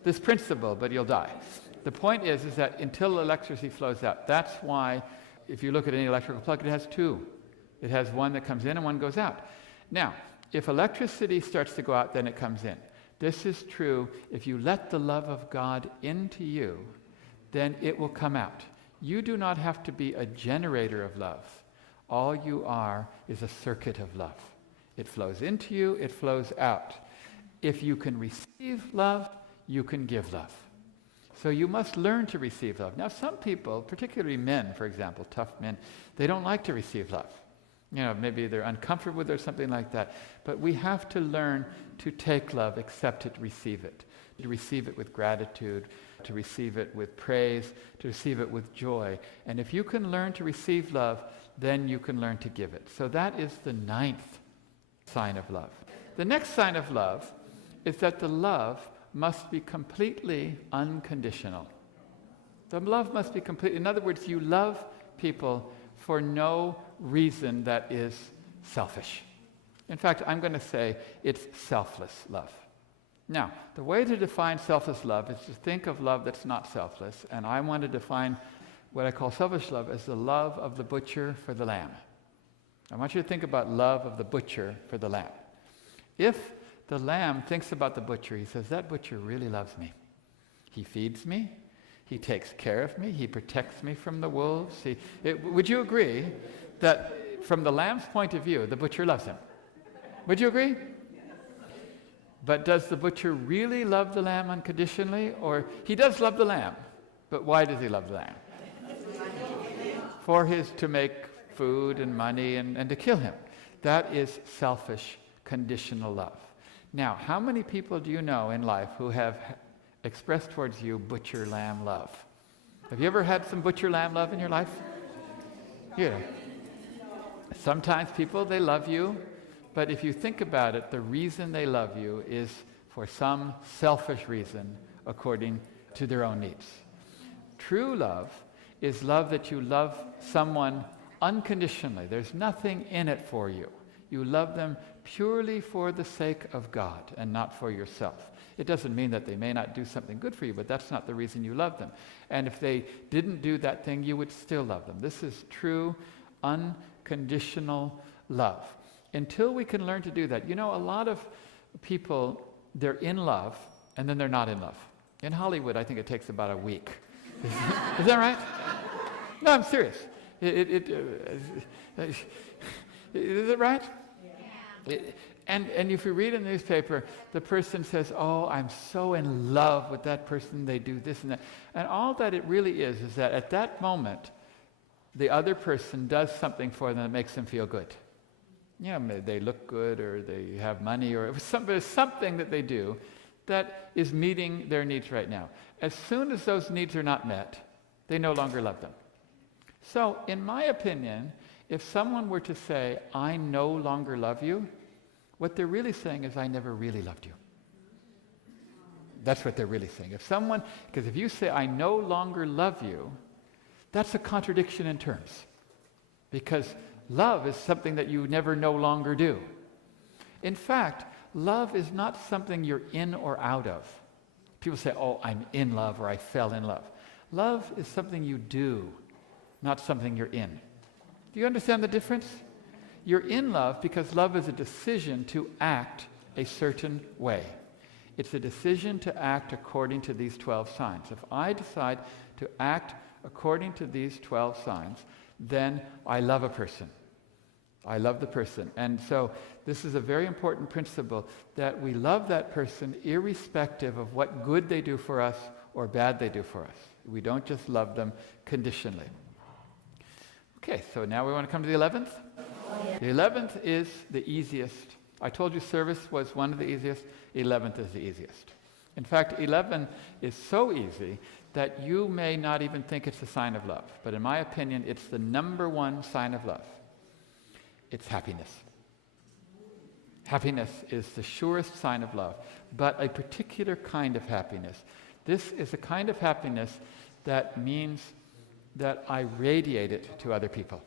this principle, but you'll die. The point is that until electricity flows out, that's why if you look at any electrical plug, it has two. It has one that comes in and one goes out. Now, if electricity starts to go out, then it comes in. This is true. If you let the love of God into you, then it will come out. You do not have to be a generator of love. All you are is a circuit of love. It flows into you, it flows out. If you can receive love, you can give love. So you must learn to receive love. Now, some people, particularly men, for example, tough men, they don't like to receive love. Maybe they're uncomfortable with it or something like that. But we have to learn to take love, accept it, receive it. To receive it with gratitude, to receive it with praise, to receive it with joy. And if you can learn to receive love, then you can learn to give it. So that is the 9th sign of love. The next sign of love is that the love must be completely unconditional. The love must be complete. In other words, you love people for no reason that is selfish. In fact, I'm going to say it's selfless love. Now, the way to define selfless love is to think of love that's not selfless, and I want to define what I call selfish love as the love of the butcher for the lamb. I want you to think about love of the butcher for the lamb. If the lamb thinks about the butcher, he says, that butcher really loves me. He feeds me. He takes care of me. He protects me from the wolves. Would you agree that from the lamb's point of view, the butcher loves him? Would you agree? But does the butcher really love the lamb unconditionally? Or he does love the lamb, but why does he love the lamb? To make food and money and to kill him. That is selfish, conditional love. Now, how many people do you know in life who have expressed towards you butcher lamb love? Have you ever had some butcher lamb love in your life? Yeah. Sometimes people, they love you, but if you think about it, the reason they love you is for some selfish reason according to their own needs. True love is love that you love someone unconditionally. There's nothing in it for you. You love them purely for the sake of God and not for yourself. It doesn't mean that they may not do something good for you, but that's not the reason you love them. And if they didn't do that thing, you would still love them. This is true, unconditional love. Until we can learn to do that. You know, a lot of people, they're in love, and then they're not in love. In Hollywood, I think it takes about a week. Is that right? No, I'm serious. Is it right? Yeah. And if you read in the newspaper, the person says, oh, I'm so in love with that person, they do this and that. And all that it really is that at that moment, the other person does something for them that makes them feel good. You know, they look good, or they have money, or something that they do that is meeting their needs right now. As soon as those needs are not met, they no longer love them. So, in my opinion, if someone were to say, I no longer love you, what they're really saying is, I never really loved you. That's what they're really saying. Because if you say, I no longer love you, that's a contradiction in terms. Because love is something that you never no longer do. In fact, love is not something you're in or out of. People say, oh, I'm in love, or I fell in love. Love is something you do, not something you're in. Do you understand the difference? You're in love because love is a decision to act a certain way. It's a decision to act according to these 12 signs. If I decide to act according to these 12 signs, then I love a person. I love the person. And so this is a very important principle, that we love that person irrespective of what good they do for us or bad they do for us. We don't just love them conditionally. Okay, so now we want to come to the 11th. The 11th is the easiest. I told you service was one of the easiest. 11th is the easiest. In fact, 11 is so easy that you may not even think it's a sign of love. But in my opinion, it's the number one sign of love. It's happiness. Happiness is the surest sign of love, but a particular kind of happiness. This is a kind of happiness that means that I radiate it to other people,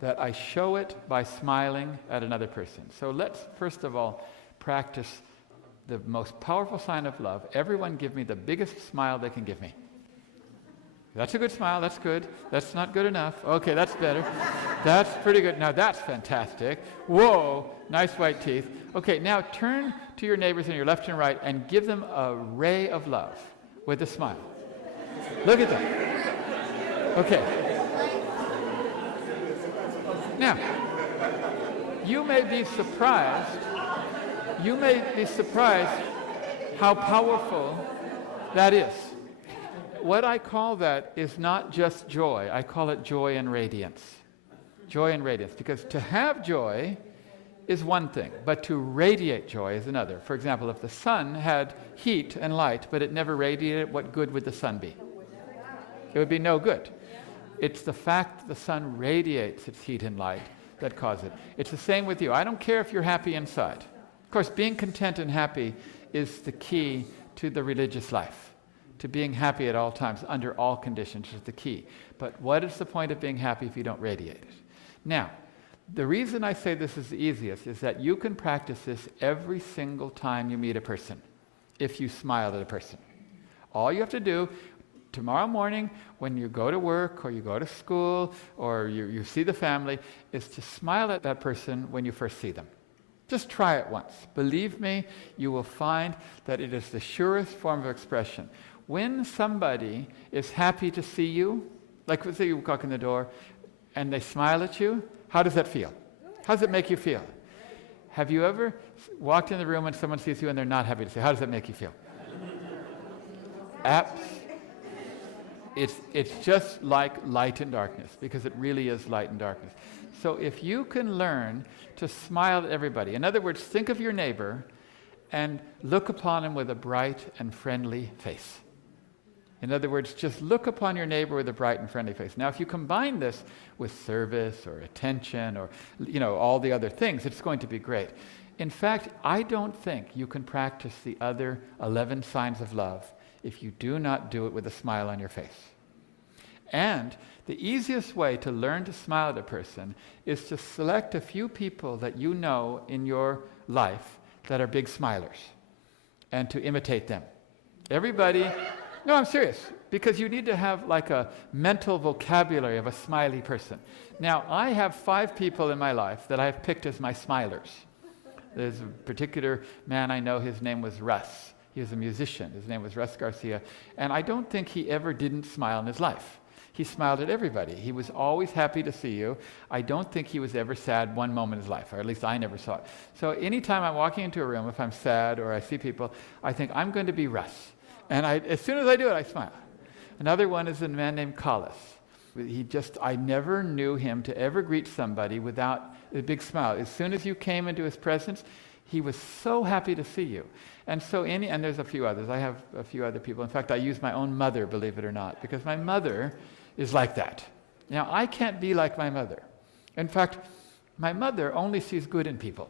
that I show it by smiling at another person. So let's first of all practice the most powerful sign of love. Everyone give me the biggest smile they can give me. That's a good smile, that's good. That's not good enough. Okay, that's better. That's pretty good. Now that's fantastic. Whoa, nice white teeth. Okay, now turn to your neighbors on your left and right and give them a ray of love with a smile. Look at that. Okay. Now, you may be surprised how powerful that is. What I call that is not just joy. I call it joy and radiance. Joy and radiance. Because to have joy is one thing, but to radiate joy is another. For example, if the sun had heat and light, but it never radiated, what good would the sun be? It would be no good. It's the fact that the sun radiates its heat and light that causes it. It's the same with you. I don't care if you're happy inside. Of course, being content and happy is the key to the religious life. To being happy at all times, under all conditions, is the key. But what is the point of being happy if you don't radiate it? Now, the reason I say this is the easiest is that you can practice this every single time you meet a person, if you smile at a person. All you have to do tomorrow morning when you go to work or you go to school or you see the family is to smile at that person when you first see them. Just try it once. Believe me, you will find that it is the surest form of expression. When somebody is happy to see you, like let's say you walk in the door and they smile at you, how does that feel? How does it make you feel? Have you ever walked in the room and someone sees you and they're not happy to see you? How does that make you feel? It's just like light and darkness, because it really is light and darkness. So if you can learn to smile at everybody, in other words, think of your neighbor and look upon him with a bright and friendly face. In other words, just look upon your neighbor with a bright and friendly face. Now, if you combine this with service or attention or, all the other things, it's going to be great. In fact, I don't think you can practice the other 11 signs of love if you do not do it with a smile on your face. And the easiest way to learn to smile at a person is to select a few people that you know in your life that are big smilers and to imitate them. Everybody, no, I'm serious, because you need to have like a mental vocabulary of a smiley person. Now, I have 5 people in my life that I have picked as my smilers. There's a particular man I know, his name was Russ. He was a musician. His name was Russ Garcia. And I don't think he ever didn't smile in his life. He smiled at everybody. He was always happy to see you. I don't think he was ever sad one moment in his life, or at least I never saw it. So anytime I'm walking into a room, if I'm sad or I see people, I think, I'm going to be Russ. And as soon as I do it, I smile. Another one is a man named Collis. I never knew him to ever greet somebody without a big smile. As soon as you came into his presence, he was so happy to see you. And so and there's a few others. I have a few other people. In fact, I use my own mother, believe it or not, because my mother is like that. Now, I can't be like my mother. In fact, my mother only sees good in people.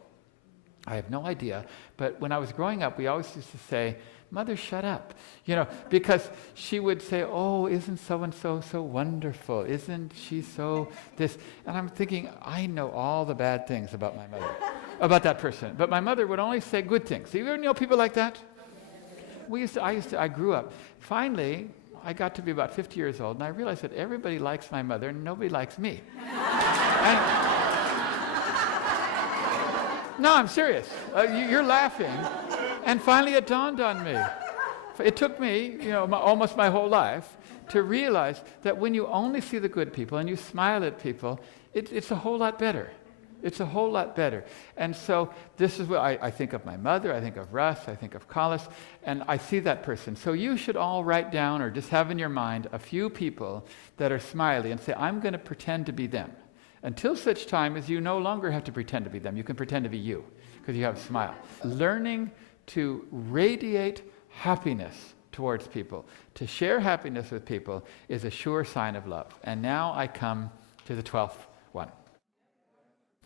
I have no idea. But when I was growing up, we always used to say, Mother, shut up. Because she would say, oh, isn't so-and-so so wonderful? Isn't she so this? And I'm thinking, I know all the bad things about my mother, about that person. But my mother would only say good things. Do you ever know people like that? I grew up. Finally, I got to be about 50 years old, and I realized that everybody likes my mother, and nobody likes me. No, I'm serious. You're laughing. And finally it dawned on me. It took me, almost my whole life to realize that when you only see the good people and you smile at people, it's a whole lot better. It's a whole lot better. And so this is what I think of my mother, I think of Russ, I think of Collis, and I see that person. So you should all write down or just have in your mind a few people that are smiley and say, I'm going to pretend to be them. Until such time as you no longer have to pretend to be them. You can pretend to be you because you have a smile. Learning to radiate happiness towards people, to share happiness with people, is a sure sign of love. And now I come to the 12th one.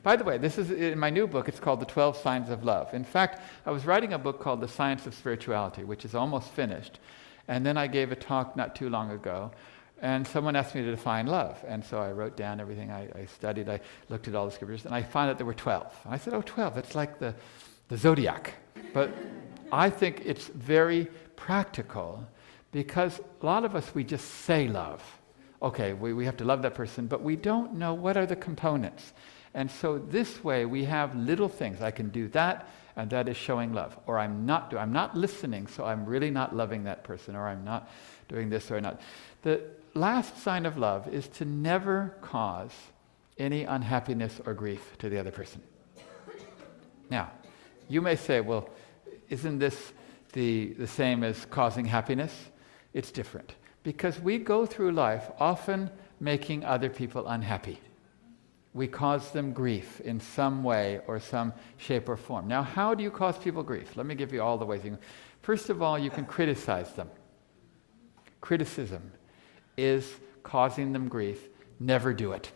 By the way, this is in my new book. It's called The 12 Signs of Love. In fact, I was writing a book called The Science of Spirituality, which is almost finished. And then I gave a talk not too long ago, and someone asked me to define love. And so I wrote down everything I studied. I looked at all the scriptures, and I found out there were 12. And I said, 12, that's like the zodiac. But I think it's very practical because a lot of us, we just say love. Okay, we have to love that person, but we don't know what are the components. And so this way we have little things. I can do that, and that is showing love. Or I'm not listening, so I'm really not loving that person, or I'm not doing this or not. The last sign of love is to never cause any unhappiness or grief to the other person. Now, you may say, well, isn't this the same as causing happiness? It's different. Because we go through life often making other people unhappy. We cause them grief in some way or some shape or form. Now, how do you cause people grief? Let me give you all the ways. First of all, you can criticize them. Criticism is causing them grief. Never do it.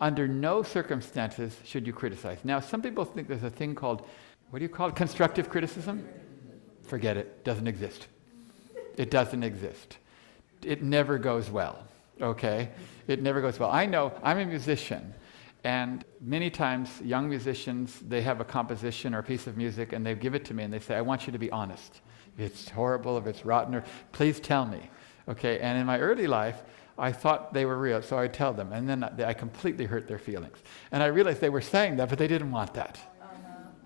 Under no circumstances should you criticize. Now, some people think there's a thing called, what do you call it? Constructive criticism? Forget it. Doesn't exist. It doesn't exist. It never goes well, okay? It never goes well. I know, I'm a musician, and many times young musicians, they have a composition or a piece of music, and they give it to me, and they say, I want you to be honest. If it's horrible, if it's rotten, or please tell me, okay? And in my early life, I thought they were real, so I tell them, and then I completely hurt their feelings. And I realized they were saying that, but they didn't want that.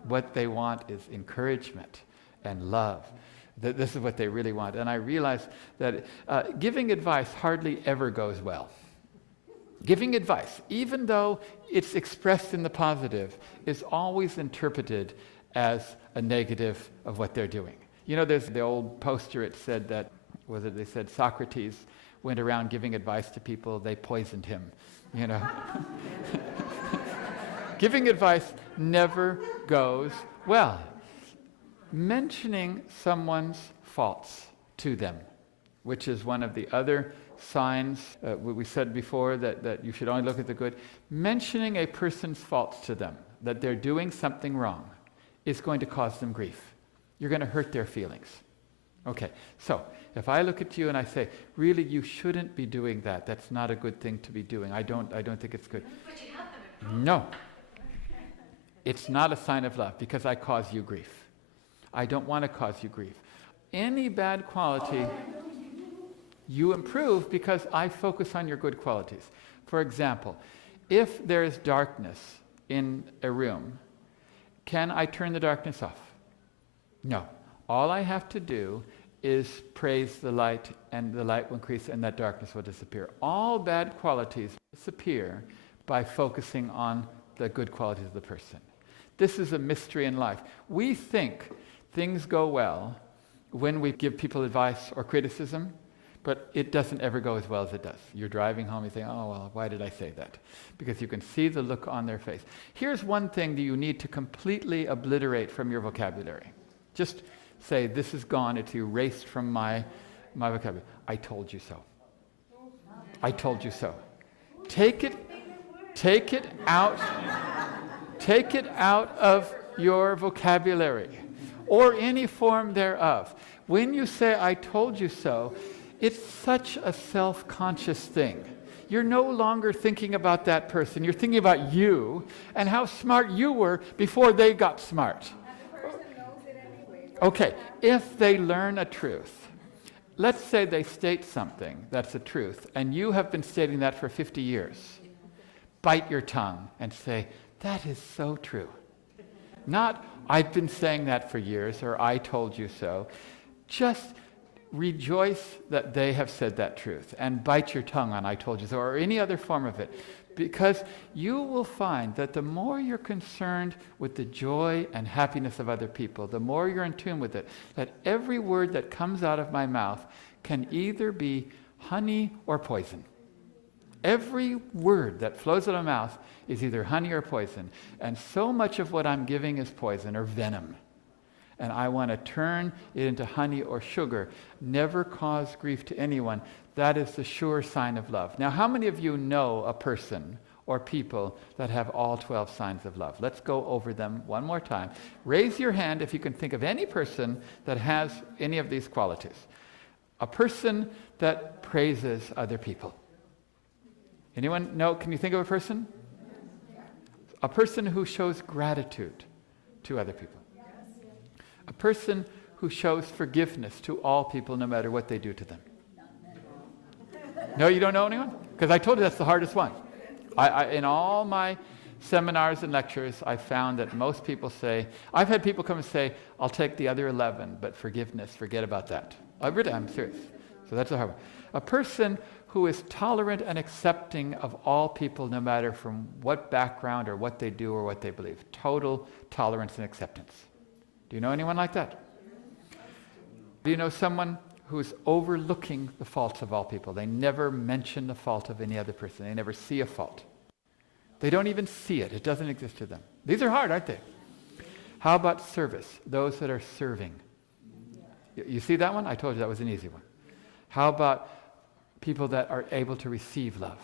What they want is encouragement and love. This is what they really want. And I realized that giving advice hardly ever goes well. Giving advice, even though it's expressed in the positive, is always interpreted as a negative of what they're doing. There's the old poster, it said that, they said Socrates went around giving advice to people, they poisoned him, Giving advice never goes well. Mentioning someone's faults to them which is one of the other signs. We said before that you should only look at the good. Mentioning a person's faults to them, that they're doing something wrong, is going to cause them grief. You're going to hurt their feelings. Okay, so if I look at you and I say, really, you shouldn't be doing that. That's not a good thing to be doing. I don't think it's good. But you have them. No. It's not a sign of love because I cause you grief. I don't want to cause you grief. Any bad quality, you improve because I focus on your good qualities. For example, if there is darkness in a room, can I turn the darkness off? No. All I have to do is praise the light, and the light will increase and that darkness will disappear. All bad qualities disappear by focusing on the good qualities of the person. This is a mystery in life. We think things go well when we give people advice or criticism, but it doesn't ever go as well as it does. You're driving home, you think, oh, well, why did I say that? Because you can see the look on their face. Here's one thing that you need to completely obliterate from your vocabulary. Just say, this is gone, it's erased from my vocabulary. I told you so. I told you so. Take it out. Take it out of your vocabulary or any form thereof. When you say, I told you so, it's such a self-conscious thing. You're no longer thinking about that person. You're thinking about you and how smart you were before they got smart. Okay, if they learn a truth, let's say they state something that's a truth, and you have been stating that for 50 years. Bite your tongue and say, that is so true. Not, I've been saying that for years, or I told you so. Just rejoice that they have said that truth, and bite your tongue on I told you so, or any other form of it. Because you will find that the more you're concerned with the joy and happiness of other people, the more you're in tune with it, that every word that comes out of my mouth can either be honey or poison. Every word that flows out of my mouth is either honey or poison. And so much of what I'm giving is poison or venom. And I want to turn it into honey or sugar. Never cause grief to anyone. That is the sure sign of love. Now, how many of you know a person or people that have all 12 signs of love? Let's go over them one more time. Raise your hand if you can think of any person that has any of these qualities. A person that praises other people. Anyone know? Can you think of a person? A person who shows gratitude to other people. A person who shows forgiveness to all people no matter what they do to them. No, you don't know anyone? Because I told you that's the hardest one. In all my seminars and lectures, I found that most people say, I've had people come and say, I'll take the other 11, but forgiveness, forget about that. I'm serious. So that's a hard one. A person who is tolerant and accepting of all people no matter from what background or what they do or what they believe. Total tolerance and acceptance. Do you know anyone like that? Do you know someone who is overlooking the faults of all people? They never mention the fault of any other person. They never see a fault. They don't even see it. It doesn't exist to them. These are hard, aren't they? How about service? Those that are serving. You see that one? I told you that was an easy one. How about people that are able to receive love?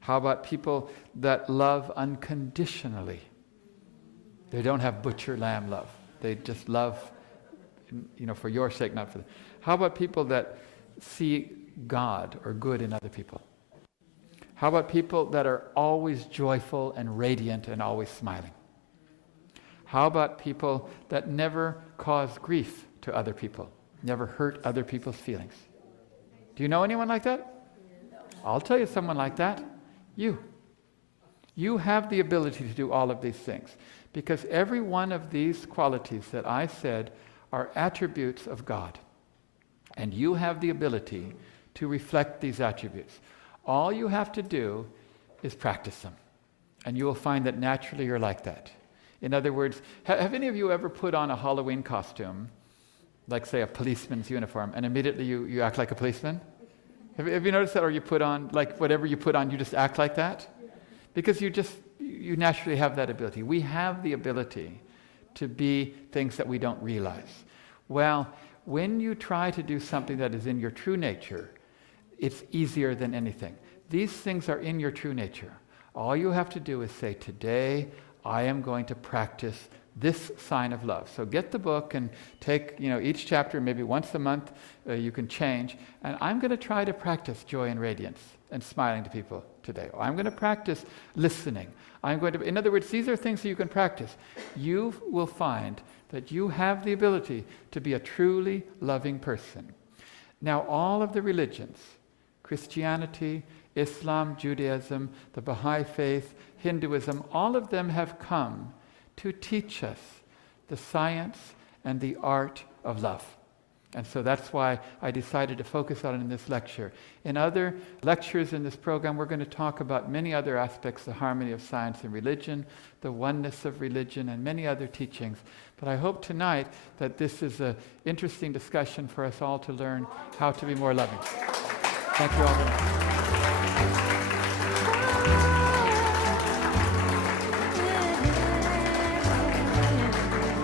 How about people that love unconditionally? They don't have butcher lamb love. They just love, for your sake, not for them. How about people that see God or good in other people? How about people that are always joyful and radiant and always smiling? How about people that never cause grief to other people, never hurt other people's feelings? Do you know anyone like that? I'll tell you someone like that. You. You have the ability to do all of these things. Because every one of these qualities that I said are attributes of God. And you have the ability to reflect these attributes. All you have to do is practice them. And you will find that naturally you're like that. In other words, have any of you ever put on a Halloween costume, like say a policeman's uniform, and immediately you act like a policeman? Have you noticed that? Or you put on, like whatever you put on, you just act like that? Because you naturally have that ability. We have the ability to be things that we don't realize. Well, when you try to do something that is in your true nature, it's easier than anything. These things are in your true nature. All you have to do is say, today I am going to practice this sign of love. So get the book and take, each chapter, maybe once a month, you can change. And I'm going to try to practice joy and radiance and smiling to people today. Or I'm going to practice listening. In other words, these are things that you can practice. You will find that you have the ability to be a truly loving person. Now, all of the religions, Christianity, Islam, Judaism, the Baha'i faith, Hinduism, all of them have come to teach us the science and the art of love. And so that's why I decided to focus on it in this lecture. In other lectures in this program, we're going to talk about many other aspects, the harmony of science and religion, the oneness of religion, and many other teachings. But I hope tonight that this is an interesting discussion for us all to learn how to be more loving. Thank you all very much.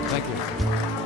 Thank you.